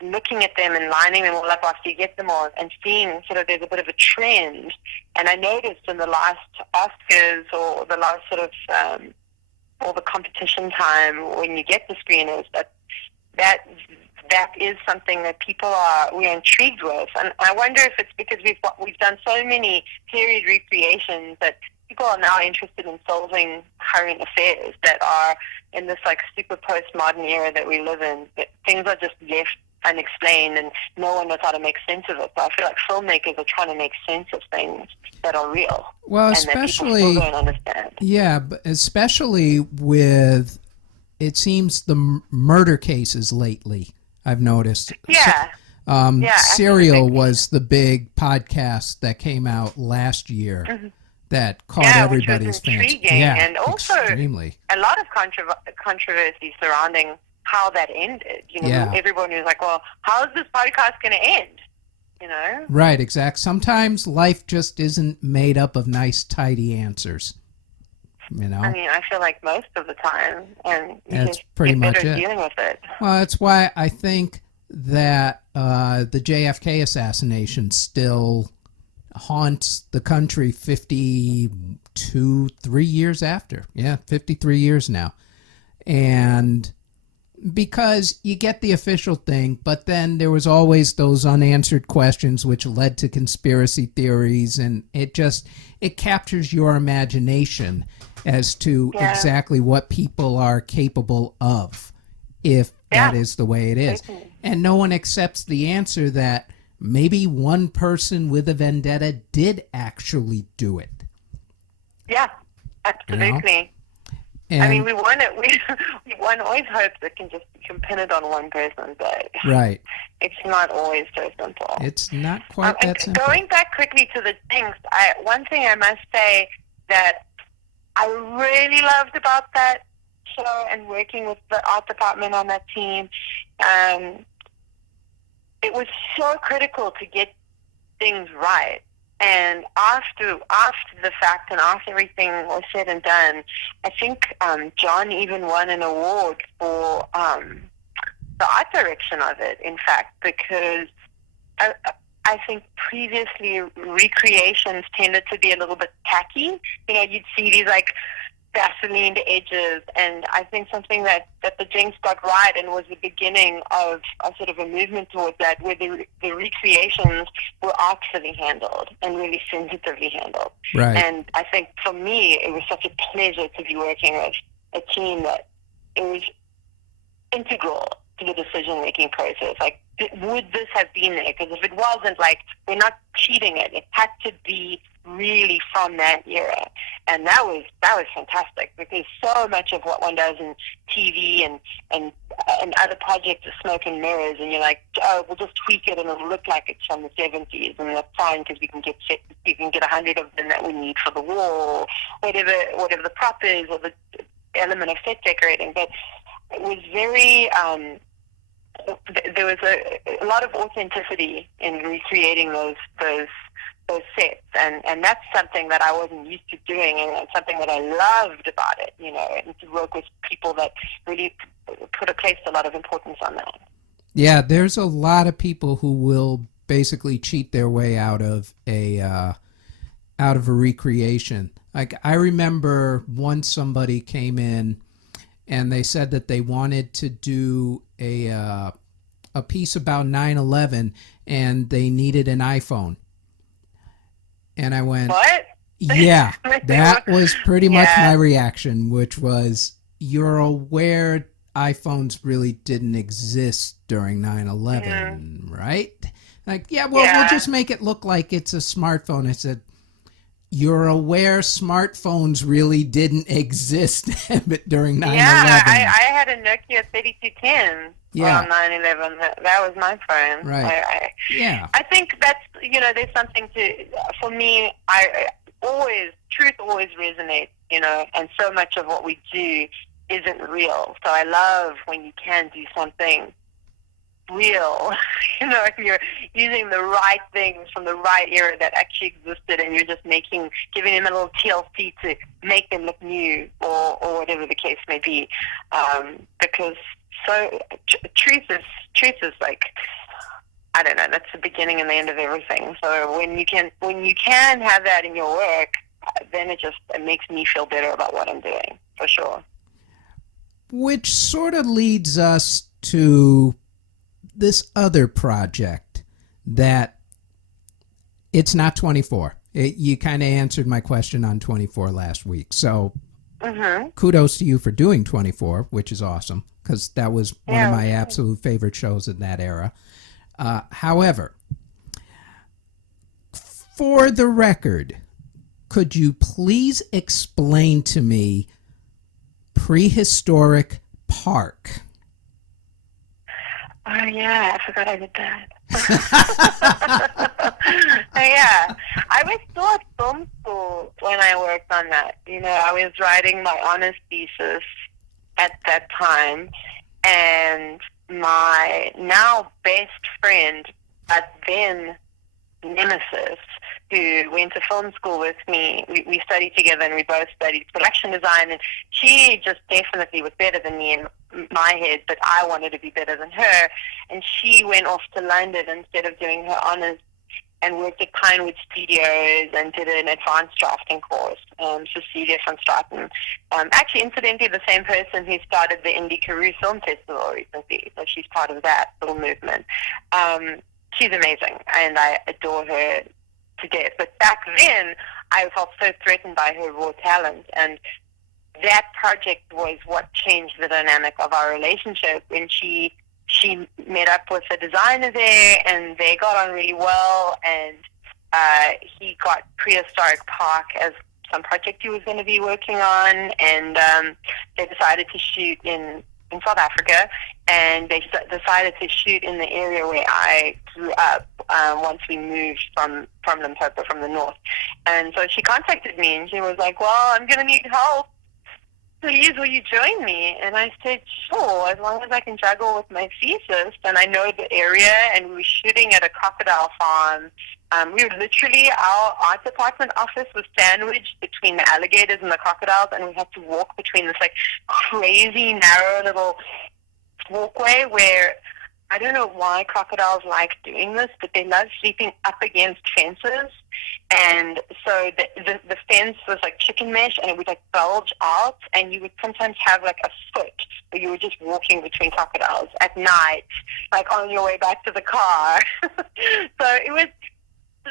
looking at them and lining them all up after you get them all, and seeing sort of there's a bit of a trend. And I noticed in the last Oscars, or the last sort of all the competition time, when you get the screeners, that is something that we're intrigued with. And I wonder if it's because we've done so many period recreations that people are now interested in solving current affairs that are in this like super postmodern era that we live in. That things are just left unexplained, and no one knows how to make sense of it. So I feel like filmmakers are trying to make sense of things that are real. Well, and especially, that people still don't understand. Yeah, but especially with, it seems, the murder cases lately, I've noticed. Yeah. Serial was the big podcast that came out last year. that caught Yeah, which was everybody's fancy. intriguing, Yeah, and also extremely. a lot of controversy surrounding how that ended. Yeah. Everyone was like, "Well, how is this podcast going to end?" Right, exact. Sometimes life just isn't made up of nice, tidy answers. I mean, I feel like most of the time, and you That's just pretty get much better it. dealing with it. Well, that's why I think that the JFK assassination still haunts the country 3 years after. Yeah, 53 years now. And because you get the official thing, but then there was always those unanswered questions which led to conspiracy theories, and it captures your imagination as to exactly what people are capable of if that is the way it is. And no one accepts the answer that maybe one person with a vendetta did actually do it. Yeah, absolutely. And, I mean, we want always hope that can just pin it on one person, but right. It's not always so simple. It's not quite that simple. Going back quickly to the things, one thing I must say that I really loved about that show and working with the art department on that team, it was so critical to get things right. And after the fact and after everything was said and done, I think John even won an award for the art direction of it, in fact, because I think previously recreations tended to be a little bit tacky. You'd see these like Vaseline edges, and I think something that the Jinx got right and was the beginning of a sort of a movement towards that, where the recreations were artfully handled and really sensitively handled. Right. And I think for me, it was such a pleasure to be working with a team that it was integral to the decision-making process. Like, would this have been there? Because if it wasn't, like, we're not cheating it. It had to be really from that era. And that was fantastic, because so much of what one does in TV and other projects is smoke and mirrors, and you're like, oh, we'll just tweak it and it'll look like it's from the 70s, and that's fine because we can get 100 of them that we need for the wall, whatever the prop is, or the element of set decorating. But it was very there was a lot of authenticity in recreating those sets, and that's something that I wasn't used to doing, and it's something that I loved about it, and to work with people that really placed a lot of importance on that. Yeah, there's a lot of people who will basically cheat their way out of a recreation. Like, I remember once somebody came in and they said that they wanted to do a piece about 9/11 and they needed an iPhone. And I went, what? Yeah, that was pretty much my reaction, which was, you're aware iPhones really didn't exist during 9/11, right? Like, we'll just make it look like it's a smartphone. I said, you're aware smartphones really didn't exist during 9/11. Yeah, I had a Nokia 3210 on 9/11. That was my phone. Right. I think that's, there's something for me, truth always resonates, and so much of what we do isn't real. So I love when you can do something real, if you're using the right things from the right era that actually existed, and you're just giving them a little TLC to make them look new, or whatever the case may be, because truth is like, I don't know, that's the beginning and the end of everything. So when you can have that in your work, then it makes me feel better about what I'm doing, for sure. Which sort of leads us to this other project that it's not 24. You kind of answered my question on 24 last week. So kudos to you for doing 24, which is awesome, because that was one of my absolute favorite shows in that era. However, for the record, could you please explain to me Prehistoric Park? Oh, yeah, I forgot I did that. I was still at film school when worked on that. I was writing my honors thesis at that time, and my now best friend, but then nemesis, who went to film school with me, we studied together, and we both studied production design, and she just definitely was better than me in my head, but I wanted to be better than her, and she went off to London instead of doing her honors and worked at Pinewood Studios and did an advanced drafting course, Cecilia from Stratton. Actually, incidentally, the same person who started the Indie Karoo Film Festival recently, so she's part of that little movement. She's amazing, and I adore her to death. But back then, I felt so threatened by her raw talent, and that project was what changed the dynamic of our relationship. When she met up with a designer there, and they got on really well, and he got Prehistoric Park as some project he was going to be working on, and they decided to shoot in South Africa, and they decided to shoot in the area where I grew up once we moved from Limpopo, from the north. And so she contacted me, and she was like, well, I'm going to need help. Please, will you join me? And I said, sure, as long as I can juggle with my thesis, and I know the area, and we were shooting at a crocodile farm. We were literally, our art department office was sandwiched between the alligators and the crocodiles, and we had to walk between this like crazy narrow little walkway where, I don't know why crocodiles like doing this, but they love sleeping up against fences. And so the fence was like chicken mesh, and it would like bulge out, and you would sometimes have like a foot where you were just walking between crocodiles at night, like on your way back to the car. So it was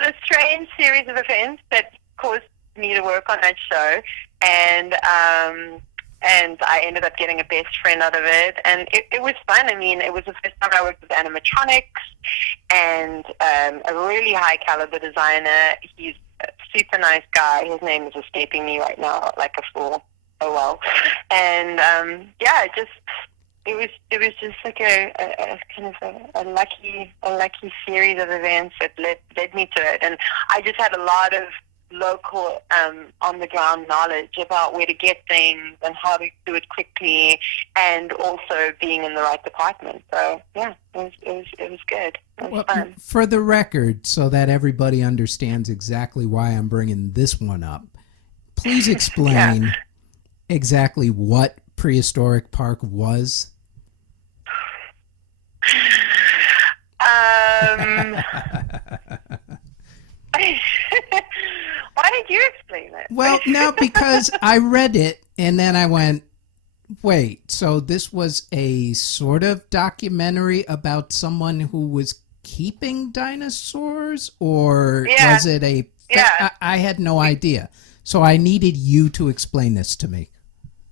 a strange series of events that caused me to work on that show, and I ended up getting a best friend out of it, and it was fun. I mean, it was the first time I worked with animatronics, and a really high caliber designer. He's a super nice guy. His name is escaping me right now, like a fool. Oh well. And it was just like a kind of a lucky series of events that led me to it, and I just had a lot of local on the ground knowledge about where to get things and how to do it quickly, and also being in the right department. So yeah, it was good. It was fun. For the record, so that everybody understands exactly why I'm bringing this one up, please explain exactly what Prehistoric Park was. Why did you explain it? Well, no, because I read it and then I went, wait, so this was a sort of documentary about someone who was keeping dinosaurs, or was it a... Yeah. I had no idea. So I needed you to explain this to me.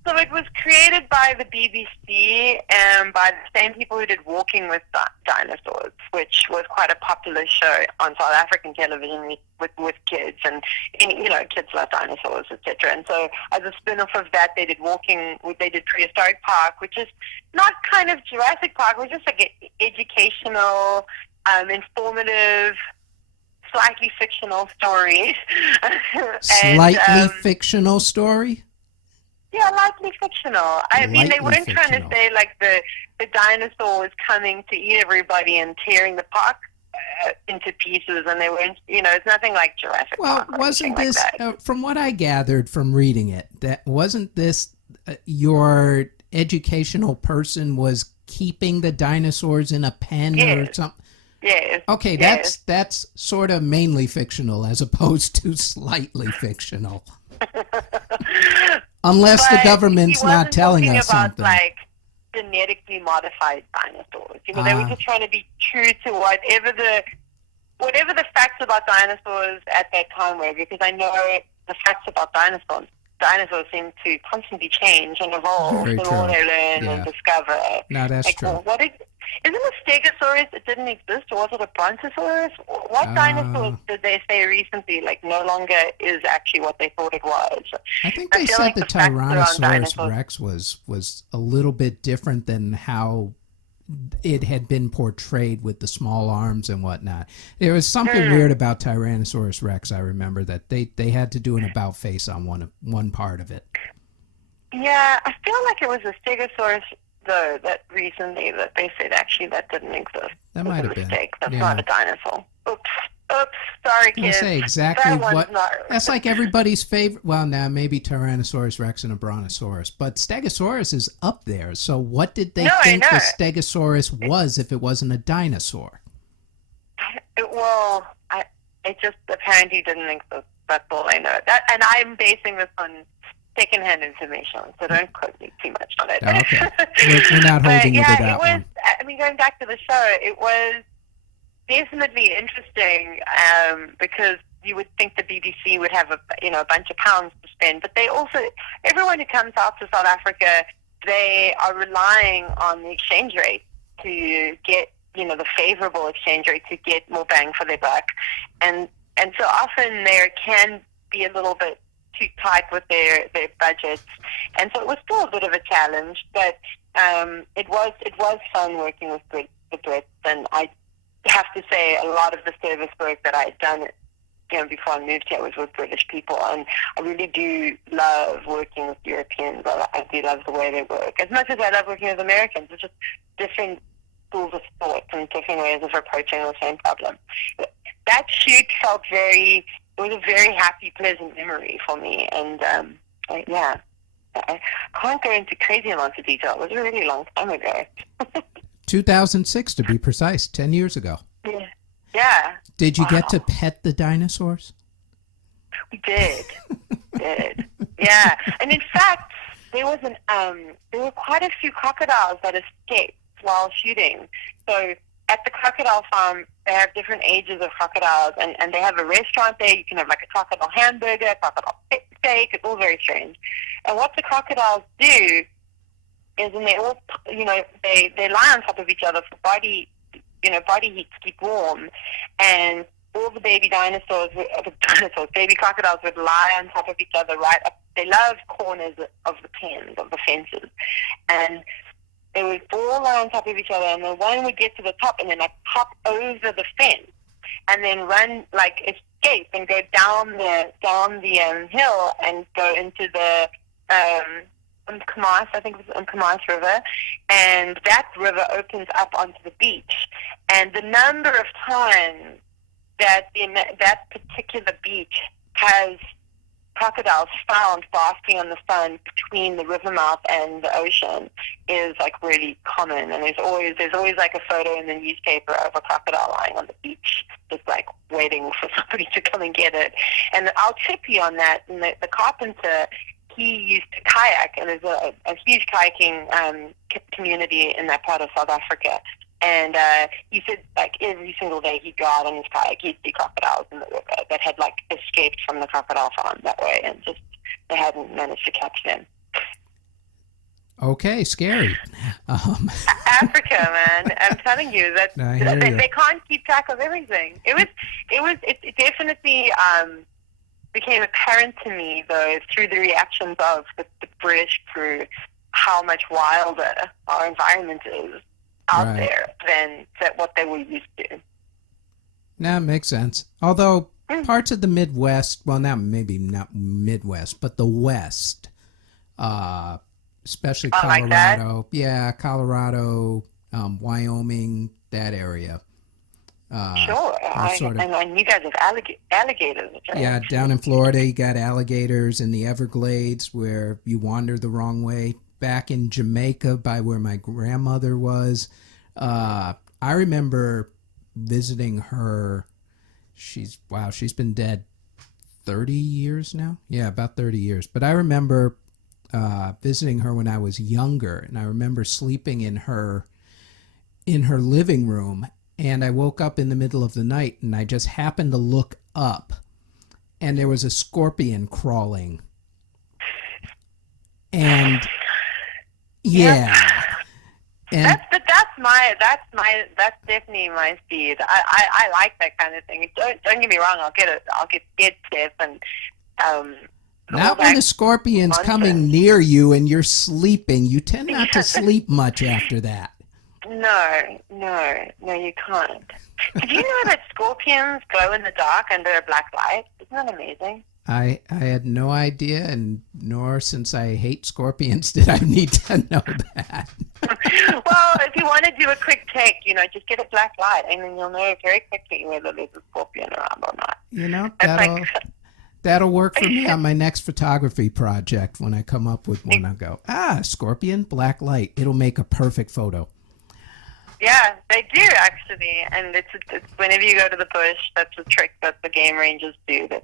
So it was created by the BBC and by the same people who did Walking with Dinosaurs, which was quite a popular show on South African television with kids, and kids love dinosaurs, etc. And so as a spin-off of that, they did Prehistoric Park, which is not kind of Jurassic Park. It was just like an educational, informative, slightly fictional story. Fictional story? Yeah, lightly fictional. I mean, they weren't trying to say like the dinosaur was coming to eat everybody and tearing the park into pieces, and they weren't, it's nothing like Jurassic Park. Well, wasn't this, from what I gathered from reading it, that wasn't this your educational person was keeping the dinosaurs in a pen or something? Yes. Okay, that's sort of mainly fictional as opposed to slightly fictional. Unless the government's not telling us something. About, like, genetically modified dinosaurs. They were just trying to be true to whatever the facts about dinosaurs at that time were, because I know the facts about dinosaurs seem to constantly change and evolve the more they learn and discover. No, that's true. Isn't a Stegosaurus that didn't exist, or was it a Brontosaurus? What dinosaurs did they say recently, like, no longer is actually what they thought it was? I think they said the Tyrannosaurus Rex was a little bit different than how it had been portrayed with the small arms and whatnot. There was something weird about Tyrannosaurus Rex. I remember that they had to do an about face on one part of it. Yeah, I feel like it was a Stegosaurus though that recently that they said actually that didn't exist. That might have been. That's Yeah. not a dinosaur. Oops, sorry, I kids. say exactly That one's what. not. That's like everybody's favorite. Well, now maybe Tyrannosaurus Rex and a Brontosaurus, but Stegosaurus is up there. So what did they think the Stegosaurus was if it wasn't a dinosaur? It just apparently didn't exist. That's all I know. And I'm basing this on secondhand information, so don't quote me too much on it. Okay, we're not holding you to that one. I mean, going back to the show, it was definitely interesting because you would think the BBC would have a bunch of pounds to spend, but they also, everyone who comes out to South Africa, they are relying on the exchange rate to get the favorable exchange rate to get more bang for their buck, and so often there can be a little bit too tight with their budgets, and so it was still a bit of a challenge, but it was fun working with the Brits, and I have to say a lot of the service work that I had done before I moved here was with British people, and I really do love working with Europeans. I do love the way they work as much as I love working with Americans. It's just different schools of thought and different ways of approaching the same problem. That shoot it was a very happy, pleasant memory for me, and I can't go into crazy amounts of detail. It was a really long time ago. 2006 to be precise, 10 years ago. Yeah. Did you get to pet the dinosaurs? We did. Yeah. And in fact, there were quite a few crocodiles that escaped while shooting. So at the crocodile farm, they have different ages of crocodiles, and they have a restaurant there. You can have like a crocodile hamburger, crocodile steak. It's all very strange. And what the crocodiles do is, when they all, they lie on top of each other for body heat to keep warm, and all the baby baby crocodiles would lie on top of each other right up. They love corners of the pens, of the fences, and they would all lie on top of each other, and then one would get to the top and then hop over the fence and then run, escape and go down the hill and go into the I think it was Umkamas River, and that river opens up onto the beach. And the number of times that that particular beach has crocodiles found basking on the sun between the river mouth and the ocean is really common. And there's always a photo in the newspaper of a crocodile lying on the beach, just waiting for somebody to come and get it. And I'll tip you on that. And the carpenter, he used to kayak, and there's a huge kayaking community in that part of South Africa. And he said, every single day he'd go out on his kayak, he'd see crocodiles in the river that had, escaped from the crocodile farm that way, and just they hadn't managed to catch them. Okay, scary. Africa, man, I'm telling you that they can't keep track of everything. It definitely became apparent to me, though, through the reactions of the British crew, how much wilder our environment is out there than what they were used to. That makes sense. Although parts of the Midwest, well, not Midwest, but the West, especially Colorado, Colorado, Wyoming, that area. Sure, and you guys have alligators. Right? Yeah, down in Florida, you got alligators in the Everglades where you wander the wrong way. Back in Jamaica, by where my grandmother was, I remember visiting her. She's been dead 30 years now. Yeah, about 30 years. But I remember visiting her when I was younger, and I remember sleeping in her living room. And I woke up in the middle of the night, and I just happened to look up, and there was a scorpion crawling. And and that's definitely my speed. I like that kind of thing. Don't get me wrong. I'll get scared stiff and not when a scorpion's coming near you and you're sleeping. You tend not to sleep much after that. No, you can't. Did you know that scorpions glow in the dark under a black light? Isn't that amazing? I had no idea, and nor since I hate scorpions did I need to know that. Well, if you want to do a quick take, just get a black light, and then you'll know very quickly whether there's a scorpion around or not. That'll work for me on my next photography project. When I come up with one, I'll go, scorpion, black light. It'll make a perfect photo. Yeah, they do actually, and it's whenever you go to the bush, that's a trick that the game rangers do. That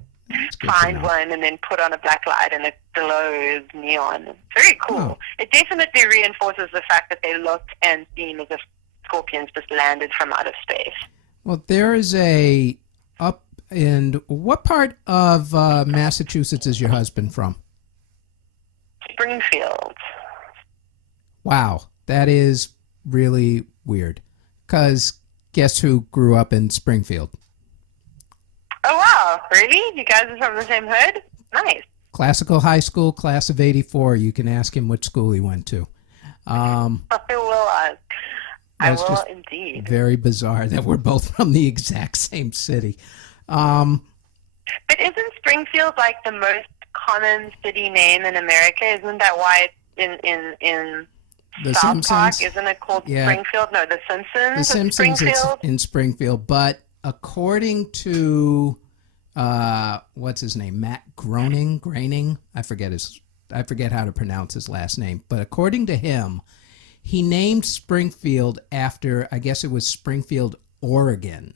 find one and then put on a black light, and it glows neon. It's very cool. Oh. It definitely reinforces the fact that they look and seem as if scorpions just landed from outer space. Well, there is what part of Massachusetts is your husband from? Springfield. Wow, that is really weird. Because guess who grew up in Springfield? Oh, wow. Really? You guys are from the same hood? Nice. Classical High School, class of 84. You can ask him which school he went to. I will ask. I will indeed. Very bizarre that we're both from the exact same city. But isn't Springfield like the most common city name in America? Isn't that why it's in The South Simpsons? Park? Isn't it called Springfield? No, The Simpsons. The Simpsons Springfield? It's in Springfield, but according to what's his name, Matt Groening, I forget how to pronounce his last name, but according to him, he named Springfield after, I guess it was Springfield, Oregon.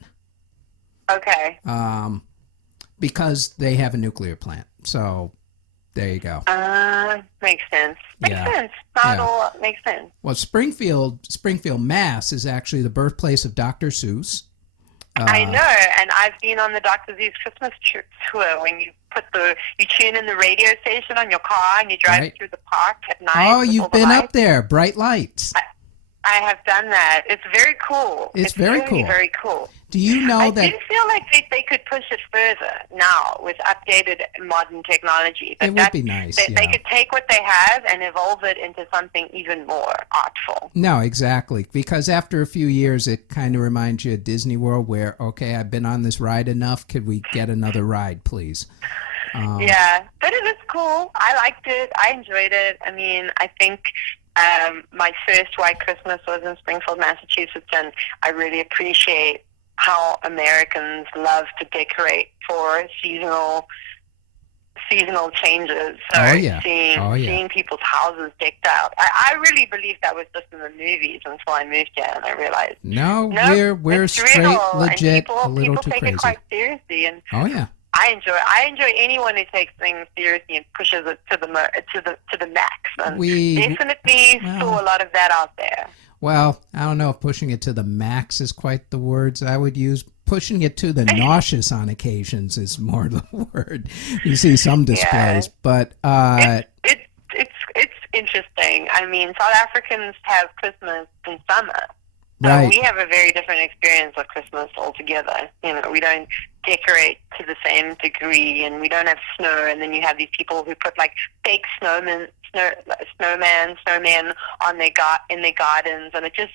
Okay. Because they have a nuclear plant. So there you go. Makes sense. Makes sense. Not all makes sense. Well, Springfield, Mass is actually the birthplace of Dr. Seuss. I know, and I've been on the Dr. Seuss Christmas tour when you tune in the radio station on your car and you drive through the park at night. Oh, you've been up there, bright lights. I have done that. It's very cool. It's very cool. Very cool. Do you know that? I do feel like they could push it further now with updated modern technology. But it would be nice. They could take what they have and evolve it into something even more artful. No, exactly. Because after a few years, it kind of reminds you of Disney World where, okay, I've been on this ride enough. Could we get another ride, please? Yeah, but it was cool. I liked it. I enjoyed it. I mean, I think my first White Christmas was in Springfield, Massachusetts, and I really appreciate how Americans love to decorate for seasonal changes. So seeing people's houses decked out. I really believed that was just in the movies until I moved here and I realized we're straight, real, legit, and a little people too take crazy. it quite seriously. And I enjoy anyone who takes things seriously and pushes it to the max. And definitely saw a lot of that out there. Well, I don't know if pushing it to the max is quite the words I would use. Pushing it to the nauseous on occasions is more the word. You see some displays, but it's interesting. I mean, South Africans have Christmas in summer. Right. We have a very different experience of Christmas altogether. We don't decorate to the same degree, and we don't have snow. And then you have these people who put like fake snowmen on in their gardens, and it just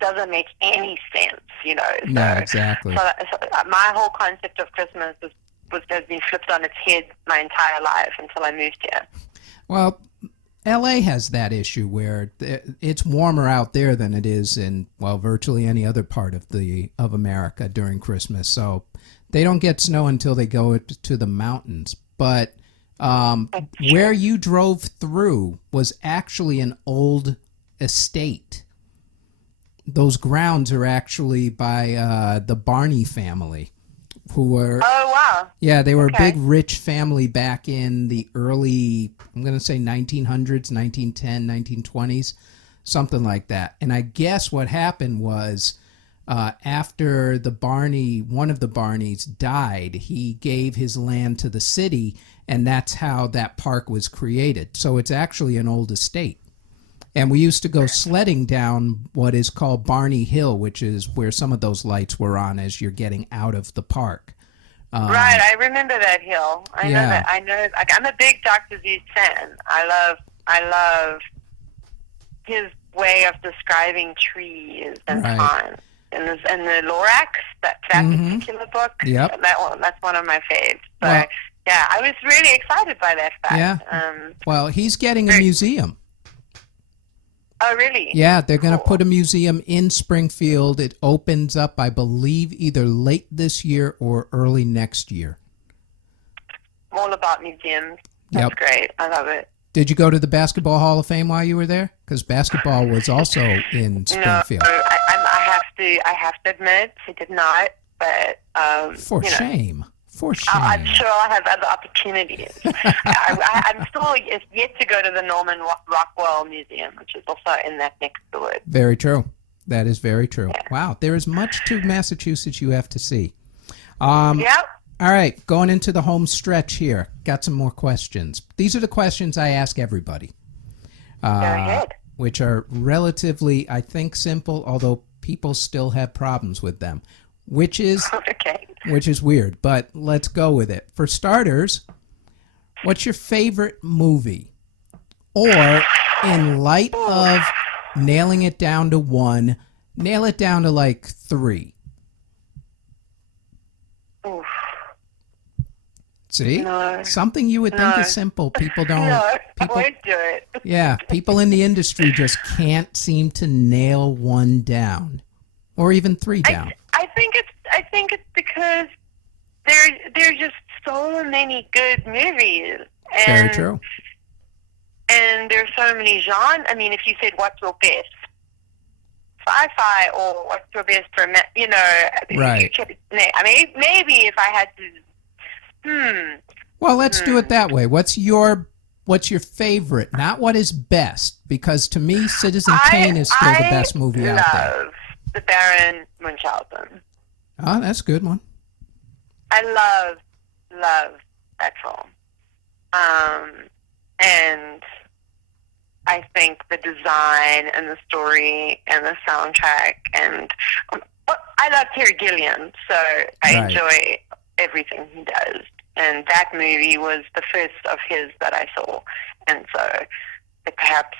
doesn't make any sense, No, exactly. So my whole concept of Christmas has been flipped on its head my entire life until I moved here. Well, LA has that issue where it's warmer out there than it is in, well, virtually any other part of America during Christmas. So they don't get snow until they go to the mountains. But where you drove through was actually an old estate. Those grounds are actually by the Barney family, who were... Oh, wow. Yeah, they were a big, rich family back in the early, I'm going to say 1900s, 1910, 1920s, something like that. And I guess what happened was after one of the Barneys died, he gave his land to the city, and that's how that park was created. So it's actually an old estate. And we used to go sledding down what is called Barney Hill, which is where some of those lights were on as you're getting out of the park. Right, I remember that hill. I know that. I know. Like, I'm a big Dr. Seuss fan. I love his way of describing trees and Right. plants. And the Lorax, that particular book, Yep. that's one of my faves. So, Well- yeah, I was really excited by that fact. Yeah. Well, he's getting a museum. Oh, really? Yeah, they're going to Cool. put a museum in Springfield. It opens up, I believe, either late this year or early next year. I'm all about museums. That's Yep. great. I love it. Did you go to the Basketball Hall of Fame while you were there? Because basketball was also in Springfield. No, I have to admit, I did not. But For you know, shame. For shame. I'm sure I'll have other opportunities. I'm still yet to go to the Norman Rockwell Museum, which is also in that neck of the woods. Very true. That is very true. Yeah. Wow, there is much to Massachusetts you have to see. Yep. All right, going into the home stretch here. Got some more questions. These are the questions I ask everybody. Go ahead. Which are relatively, I think, simple, although people still have problems with them, which is Okay. which is weird, but let's go with it. For starters, what's your favorite movie? Or, in light of nailing it down to one, nail it down to like 3. Oof. See? No. Something you would think No. is simple. People don't. No, I people, won't do it. yeah, people in the industry just can't seem to nail one down, or even 3 down. I think it's because there's just so many good movies. Very And true. And there's so many genres. I mean, if you said what's your best sci-fi or what's your best Right. I mean, maybe if I had to. Well, let's do it that way. What's your favorite? Not what is best, because to me, Citizen Kane is still the best movie out there. I love the Baron Munchausen. Oh, that's a good one. I love that film. And I think the design and the story and the soundtrack and I love Terry Gilliam, so I Right. enjoy everything he does. And that movie was the first of his that I saw, and so it perhaps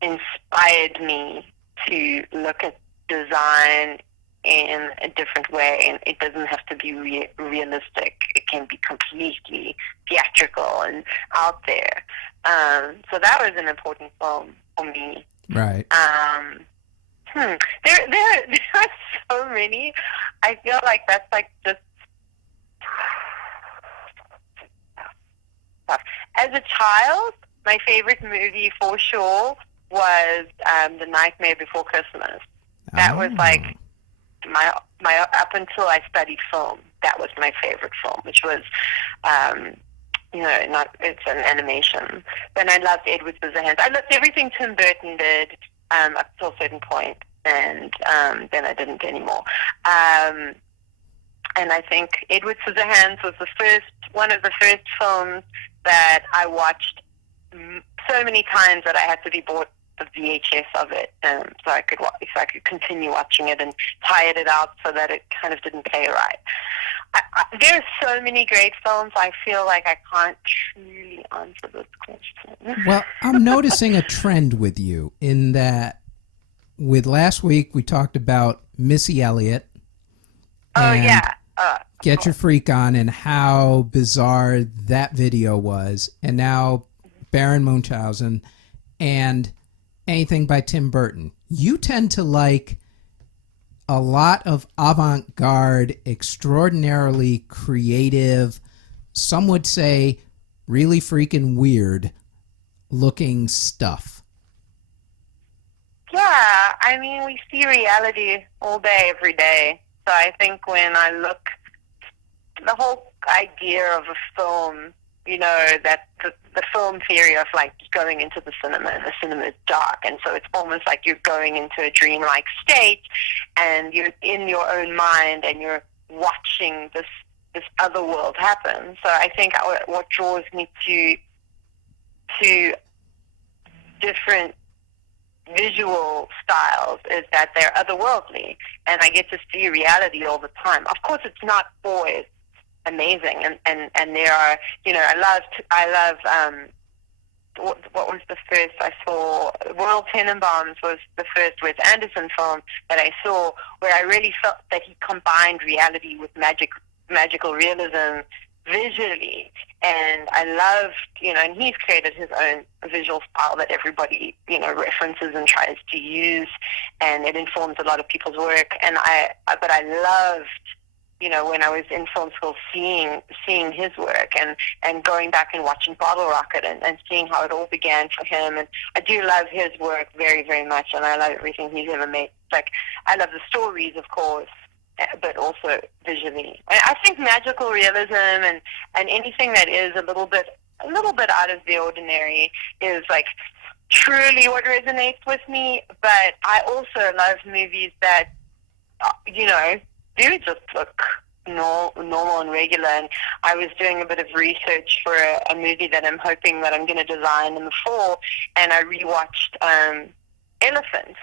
inspired me to look at design in a different way, and it doesn't have to be realistic. It can be completely theatrical and out there. So that was an important film for me. Right. There are so many. I feel like that's like just as a child, my favorite movie for sure was The Nightmare Before Christmas. That was like my up until I studied film. That was my favorite film, which was it's an animation. Then I loved Edward Scissorhands. I loved everything Tim Burton did up till a certain point, and then I didn't anymore. And I think Edward Scissorhands was one of the first films that I watched so many times that I had to be bought the VHS of it, so I could continue watching it and tired it out so that it kind of didn't play right. There's so many great films. I feel like I can't truly answer this question. Well, I'm noticing a trend with you in that. With last week, we talked about Missy Elliott. Oh yeah. Get Your Freak On and how bizarre that video was, and now Baron Munchausen and anything by Tim Burton. You tend to like a lot of avant-garde, extraordinarily creative, some would say really freaking weird looking stuff. Yeah, I mean, we see reality all day, every day. So I think when I look, the whole idea of a film, that the film theory of like going into the cinema, and the cinema is dark, and so it's almost like you're going into a dreamlike state, and you're in your own mind, and you're watching this other world happen. So I think what draws me to different visual styles is that they're otherworldly, and I get to see reality all the time. Of course, it's not always amazing, and there are, I love what was the first I saw? Royal Tenenbaums was the first Wes Anderson film that I saw, where I really felt that he combined reality with magical realism visually. And I loved, and he's created his own visual style that everybody, references and tries to use, and it informs a lot of people's work. But I loved, when I was in film school, seeing his work and going back and watching Bottle Rocket and seeing how it all began for him. And I do love his work very, very much, and I love everything he's ever made. Like, I love the stories, of course, but also visually. I think magical realism and anything that is a little bit out of the ordinary is like truly what resonates with me. But I also love movies that do just look normal and regular. And I was doing a bit of research for a movie that I'm hoping that I'm going to design in the fall, and I rewatched Elephant.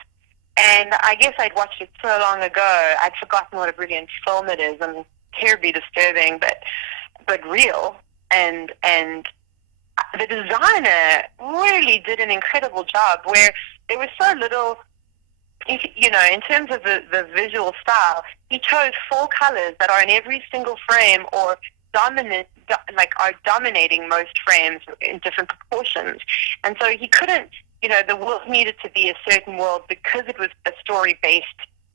And I guess I'd watched it so long ago, I'd forgotten what a brilliant film it is, and terribly disturbing, but real. And the designer really did an incredible job, where there was so little, in terms of the visual style. He chose 4 colors that are in every single frame, or are dominating most frames in different proportions. And so he couldn't, the world needed to be a certain world because it was a story based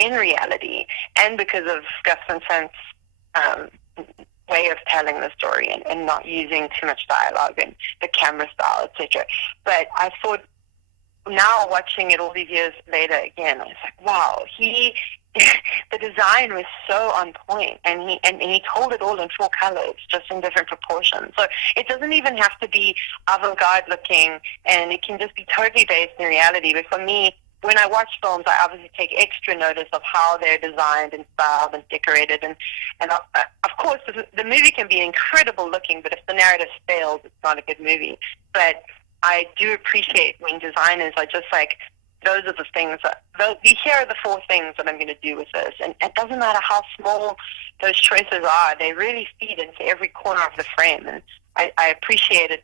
in reality, and because of Gus Van Sant's way of telling the story and not using too much dialogue and the camera style, etc. But I thought, now watching it all these years later again, I was like, wow, the design was so on point, and he told it all in 4 colors, just in different proportions. So it doesn't even have to be avant-garde looking, and it can just be totally based in reality. But for me, when I watch films, I obviously take extra notice of how they're designed and styled and decorated. And of course, the movie can be incredible looking, but if the narrative fails, it's not a good movie. But I do appreciate when designers are just like, those are the things here are the 4 things that I'm going to do with this. And it doesn't matter how small those choices are, they really feed into every corner of the frame. And I appreciate it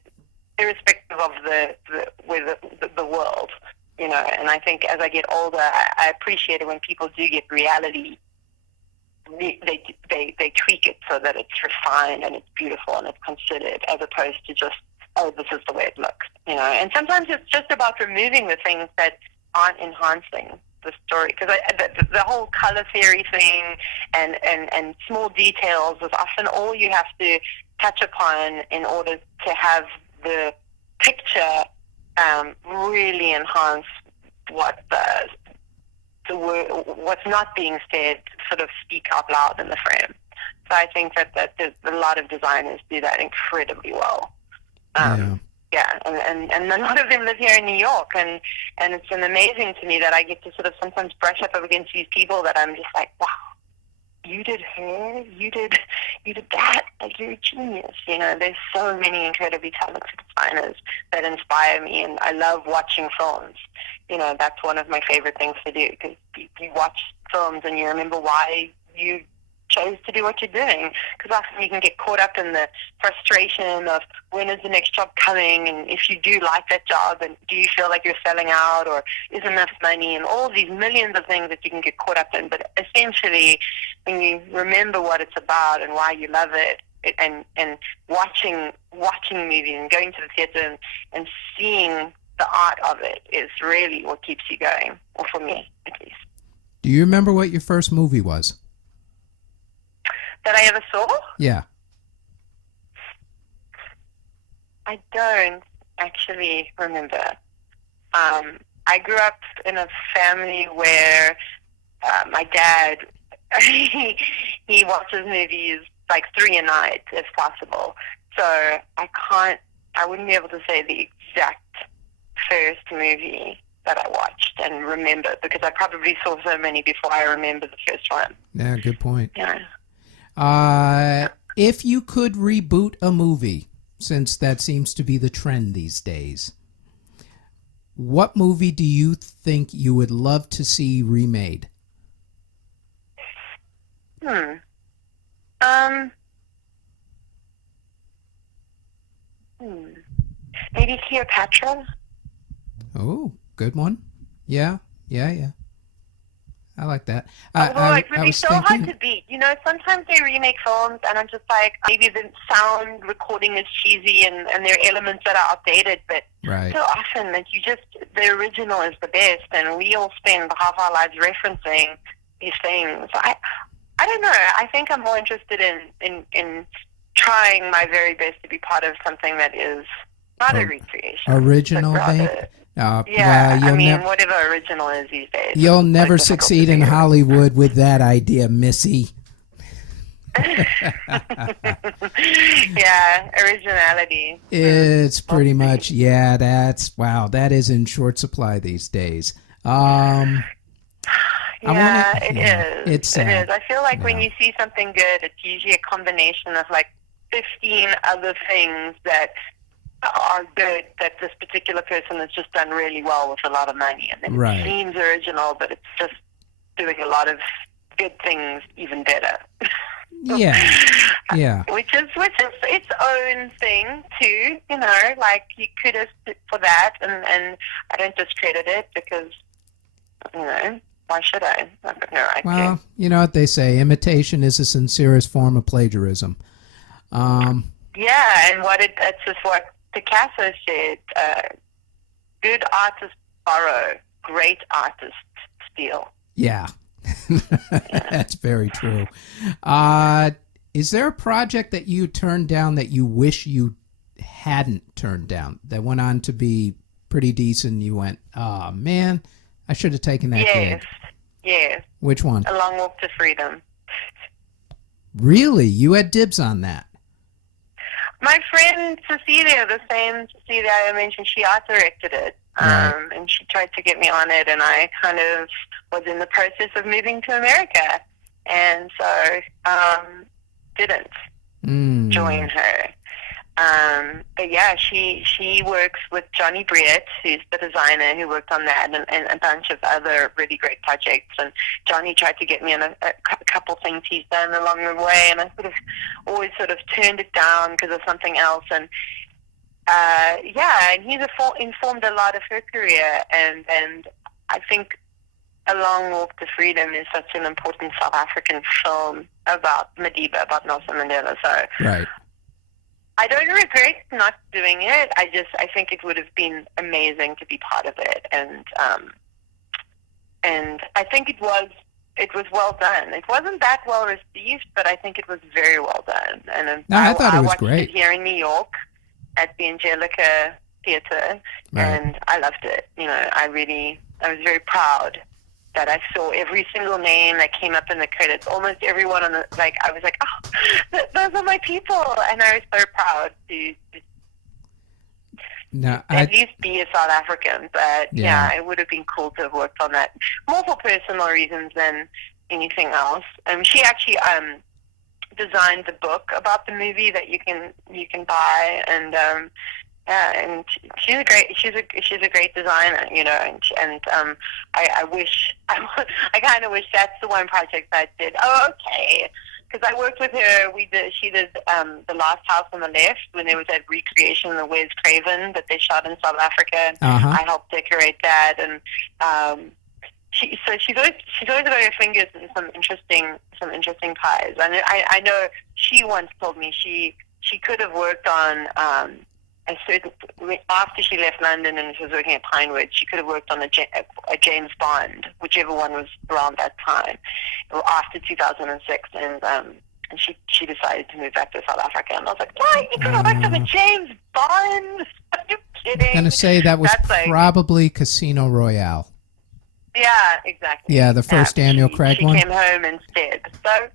irrespective of the world, And I think as I get older, I appreciate it when people do get reality. They tweak it so that it's refined and it's beautiful and it's considered, as opposed to just, oh, this is the way it looks, And sometimes it's just about removing the things that aren't enhancing the story, because the whole color theory thing and small details is often all you have to touch upon in order to have the picture really enhance what what's not being said sort of speak out loud in the frame. So I think that a lot of designers do that incredibly well. Yeah, and a lot of them live here in New York, and it's amazing to me that I get to sort of sometimes brush up against these people that I'm just like, wow, you did her, you did that, like, you're a genius. There's so many incredibly talented designers that inspire me, and I love watching films. That's one of my favorite things to do, because you watch films and you remember why you chose to do what you're doing, because often you can get caught up in the frustration of when is the next job coming, and if you do like that job, and do you feel like you're selling out, or is enough money, and all these millions of things that you can get caught up in. But essentially, when you remember what it's about and why you love it, and watching movies and going to the theater and seeing the art of it is really what keeps you going, or for me at least. Do you remember what your first movie was? That I ever saw? Yeah. I don't actually remember. I grew up in a family where my dad, he watches movies like 3 a night if possible. So I wouldn't be able to say the exact first movie that I watched and remember, because I probably saw so many before I remember the first one. Yeah, good point. Yeah. If you could reboot a movie, since that seems to be the trend these days, what movie do you think you would love to see remade? maybe Cleopatra. Oh, good one. Yeah, yeah. I like that. Although it would I be was so hard thinking, to beat. Sometimes they remake films and I'm just like, maybe the sound recording is cheesy and there are elements that are outdated, but right. so often that the original is the best and we all spend half our lives referencing these things. I don't know. I think I'm more interested in trying my very best to be part of something that is not a recreation. Original, but rather, babe? yeah, Well, whatever original is these days. you'll It's never quite difficult succeed to in figure out. Hollywood with that idea, Missy. Yeah, originality. It's pretty Mostly. much, yeah, that is in short supply these days. Yeah, it is. It's sad. It is. I feel like when Yeah. you see something good, it's usually a combination of like 15 other things that are good that this particular person has just done really well with a lot of money. And then Right. it seems original, but it's just doing a lot of good things even better. Yeah. Which is its own thing too, like you kudos for that and I don't discredit it because, why should I? I've got no right Well, to. you know what they say, imitation is the sincerest form of plagiarism. Yeah, and that's just what Picasso said, good artists borrow, great artists steal. Yeah. That's very true. Is there a project that you turned down that you wish you hadn't turned down that went on to be pretty decent? You went, oh man, I should have taken that gig. Yes. Which one? A Long Walk to Freedom. Really? You had dibs on that? My friend Cecilia, the same Cecilia I mentioned, she art directed it. Right. And she tried to get me on it, and I kind of was in the process of moving to America, and so didn't join her. But yeah, she works with Johnny Briett, who's the designer who worked on that, and a bunch of other really great projects. And Johnny tried to get me on a couple things he's done along the way, and I always turned it down because of something else. And and he's informed a lot of her career, and I think A Long Walk to Freedom is such an important South African film about Madiba, about Nelson Mandela. So right. I don't regret not doing it. I think it would have been amazing to be part of it, and I think it was well done. It wasn't that well received, but I think it was very well done. And No, I thought it was watched great. it here in New York at the Angelica Theater, Right. and I loved it. I was very proud that I saw every single name that came up in the credits. Almost everyone I was like, oh, those are my people, and I was so proud to No, at least be a South African. But Yeah. it would have been cool to have worked on that, more for personal reasons than anything else. She actually designed the book about the movie that you can buy, and and she's a great designer, and I wish I kind of wish that's the one project I did. Oh, okay. Because I worked with her. She did The Last House on the Left, when there was that recreation of the Wes Craven that they shot in South Africa. Uh-huh. I helped decorate that, and she's always got her fingers in some interesting pies. And I know she once told me she could have worked on after she left London and she was working at Pinewood, she could have worked on a James Bond, whichever one was around that time, or after 2006, and she decided to move back to South Africa, and I was like, what? You could have worked on a James Bond? Are you kidding? I'm going to say that was That's probably Casino Royale. Yeah, exactly. Yeah, the first Daniel Craig one. She came home instead. So,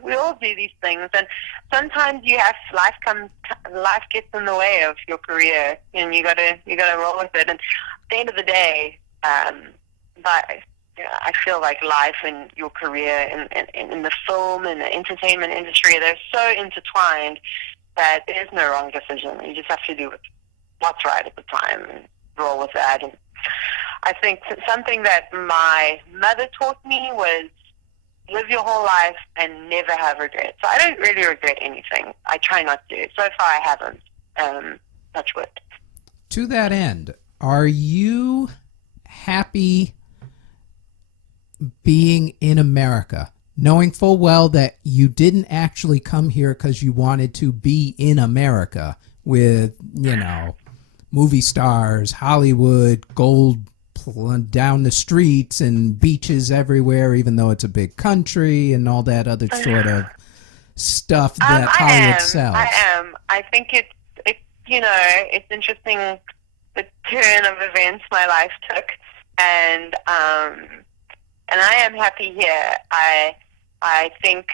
we all do these things, and sometimes life gets in the way of your career, and you gotta roll with it. And at the end of the day, I feel like life and your career in the film and the entertainment industry, they're so intertwined that there's no wrong decision. You just have to do what's right at the time and roll with that. And I think something that my mother taught me was live your whole life and never have regrets. So I don't really regret anything. I try not to. So far I haven't. Touch wood. To that end, are you happy being in America, knowing full well that you didn't actually come here because you wanted to be in America with, movie stars, Hollywood, gold down the streets and beaches everywhere, even though it's a big country and all that other sort of stuff that Hollywood sells? I am. I think it's interesting the turn of events my life took, and I am happy here. I think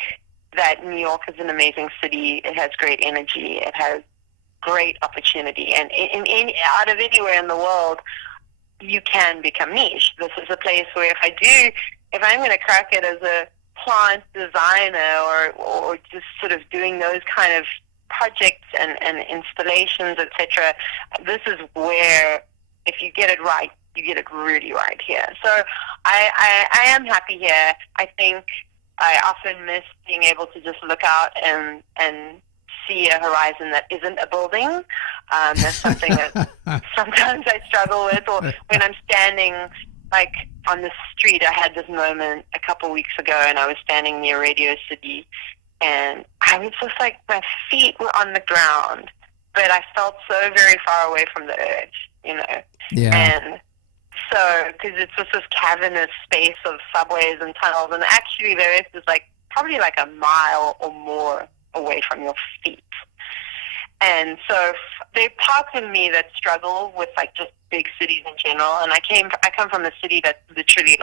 that New York is an amazing city. It has great energy. It has great opportunity, and out of anywhere in the world, you can become niche. This is a place where if I'm going to crack it as a plant designer or just sort of doing those kind of projects and installations, etc., this is where, if you get it right, you get it really right here. So I am happy here. I think I often miss being able to just look out and see a horizon that isn't a building. That's something that sometimes I struggle with. Or when I'm standing like on the street, I had this moment a couple weeks ago, and I was standing near Radio City, and I was just like, my feet were on the ground, but I felt so very far away from the earth, Yeah. And so, because it's just this cavernous space of subways and tunnels, and actually the earth is probably like a mile or more away from your feet. And so there are parts of me that struggle with just big cities in general, and I come from a city that's literally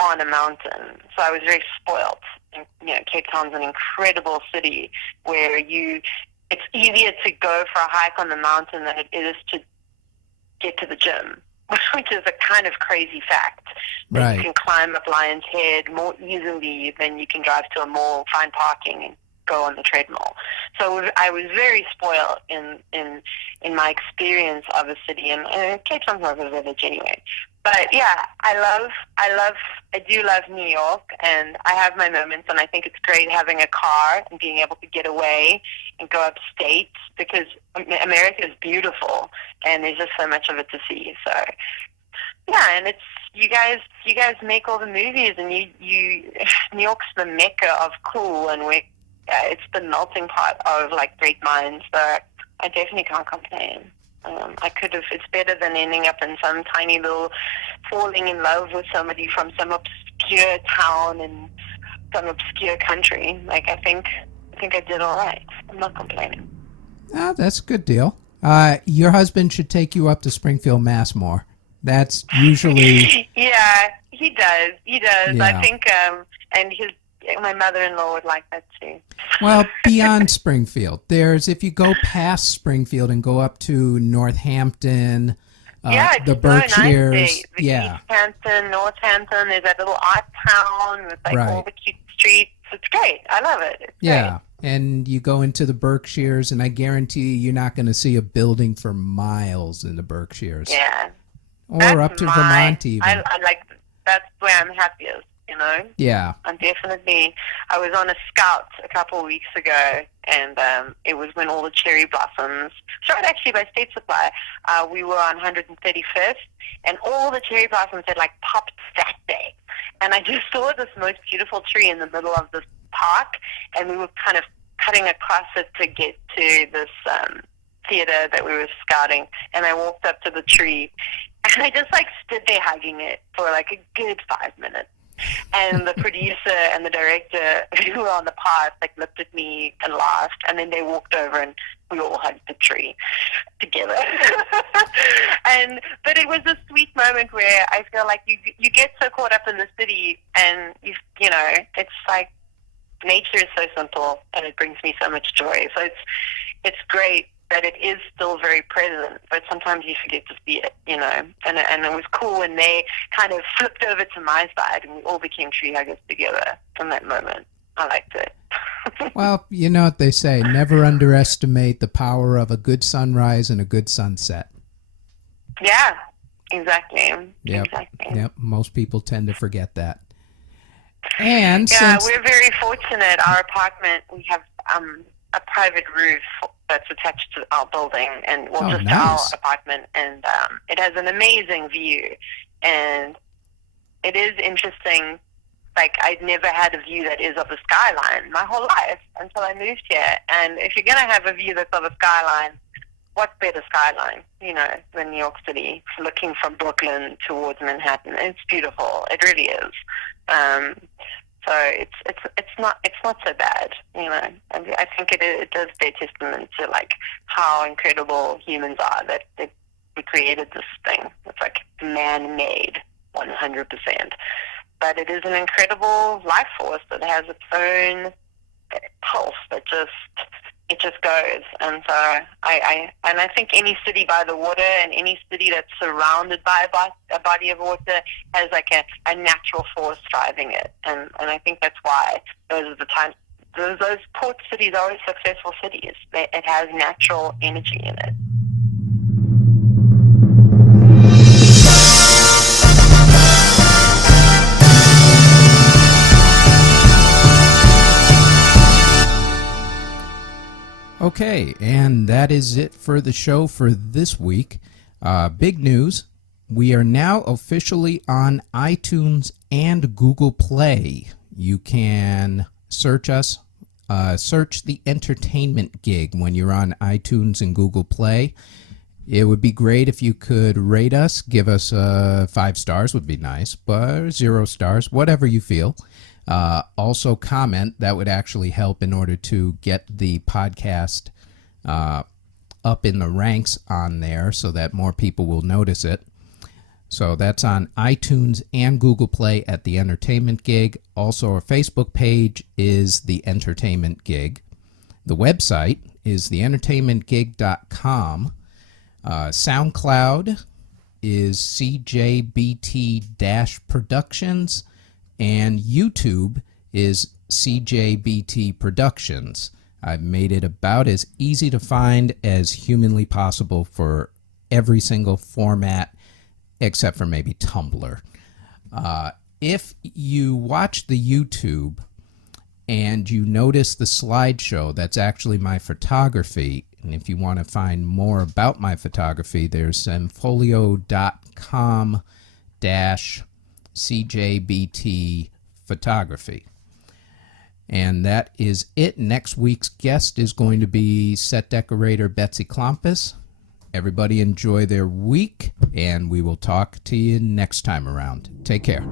on a mountain, so I was very spoiled. And, Cape Town's an incredible city where it's easier to go for a hike on the mountain than it is to get to the gym, which is a kind of crazy fact. Right. You can climb up Lion's Head more easily than you can drive to a mall, find parking, and go on the treadmill. So I was very spoiled in my experience of a city, and Cape Town's more of a village anyway. But yeah, I do love New York, and I have my moments, and I think it's great having a car and being able to get away and go upstate, because America is beautiful, and there's just so much of it to see. So yeah, and it's you guys make all the movies, and you New York's the mecca of cool, and it's the melting pot of great minds. So I definitely can't complain. It's better than ending up in some tiny little falling in love with somebody from some obscure town in some obscure country. I think I did all right. I'm not complaining. Oh, that's a good deal. Your husband should take you up to Springfield, Mass more. That's usually... Yeah, he does. Yeah. I think, and my mother-in-law would like that too. Well, beyond Springfield, if you go past Springfield and go up to Northampton, the Berkshires, nice. East Hampton, Northampton, there's that little art town with all the cute streets. It's great. I love it. It's great. And you go into the Berkshires, and I guarantee you're not going to see a building for miles in the Berkshires. Yeah. Or up to Vermont even. I that's where I'm happiest. Yeah. I was on a scout a couple of weeks ago, and it was when all the cherry blossoms started, actually by State Supply. We were on 135th, and all the cherry blossoms had popped that day. And I just saw this most beautiful tree in the middle of this park, and we were kind of cutting across it to get to this theater that we were scouting, and I walked up to the tree, and I just stood there hugging it for a good 5 minutes. And the producer and the director who were on the part looked at me and laughed, and then they walked over and we all hugged the tree together. But it was a sweet moment where I feel you get so caught up in the city, and it's nature is so simple, and it brings me so much joy. So it's great that it is still very present, but sometimes you forget to see it, and it was cool when they kind of flipped over to my side, and we all became tree huggers together in that moment. I liked it. Well, you know what they say, never underestimate the power of a good sunrise and a good sunset. Yeah, exactly. Yep. Exactly. Yep, most people tend to forget that. And we're very fortunate. Our apartment, we have a private roof that's attached to our building, and well, Oh, just to our nice. apartment, and it has an amazing view, and it is interesting. Like, I'd never had a view that is of the skyline my whole life until I moved here. And if you're going to have a view that's of a skyline, what's better skyline, than New York City, looking from Brooklyn towards Manhattan? It's beautiful. It really is. So it's not so bad, I think it does bear testament to like how incredible humans are that we created this thing. It's like man-made, 100%. But it is an incredible life force that has its own pulse that just goes. And so I think any city by the water and any city that's surrounded by a body of water has like a natural force driving it. And I think that's why those are the times those port cities are always successful cities. It has natural energy in it. Okay, and that is it for the show for this week. Big news. We are now officially on iTunes and Google Play. You can search us, search The Entertainment Gig when you're on iTunes and Google Play. It would be great if you could rate us, give us 5 stars would be nice, but 0 stars, whatever you feel. Also comment. That would actually help in order to get the podcast up in the ranks on there so that more people will notice it. So that's on iTunes and Google Play at The Entertainment Gig. Also, our Facebook page is The Entertainment Gig. The website is theentertainmentgig.com. SoundCloud is CJBT-Productions, and YouTube is CJBT Productions. I've made it about as easy to find as humanly possible for every single format except for maybe Tumblr. If you watch the YouTube and you notice the slideshow, that's actually my photography. And if you want to find more about my photography, there's zenfolio.com-CJBT photography. And that is it. Next week's guest is going to be set decorator Betsy Klompus. Everybody enjoy their week, and we will talk to you next time around. Take care.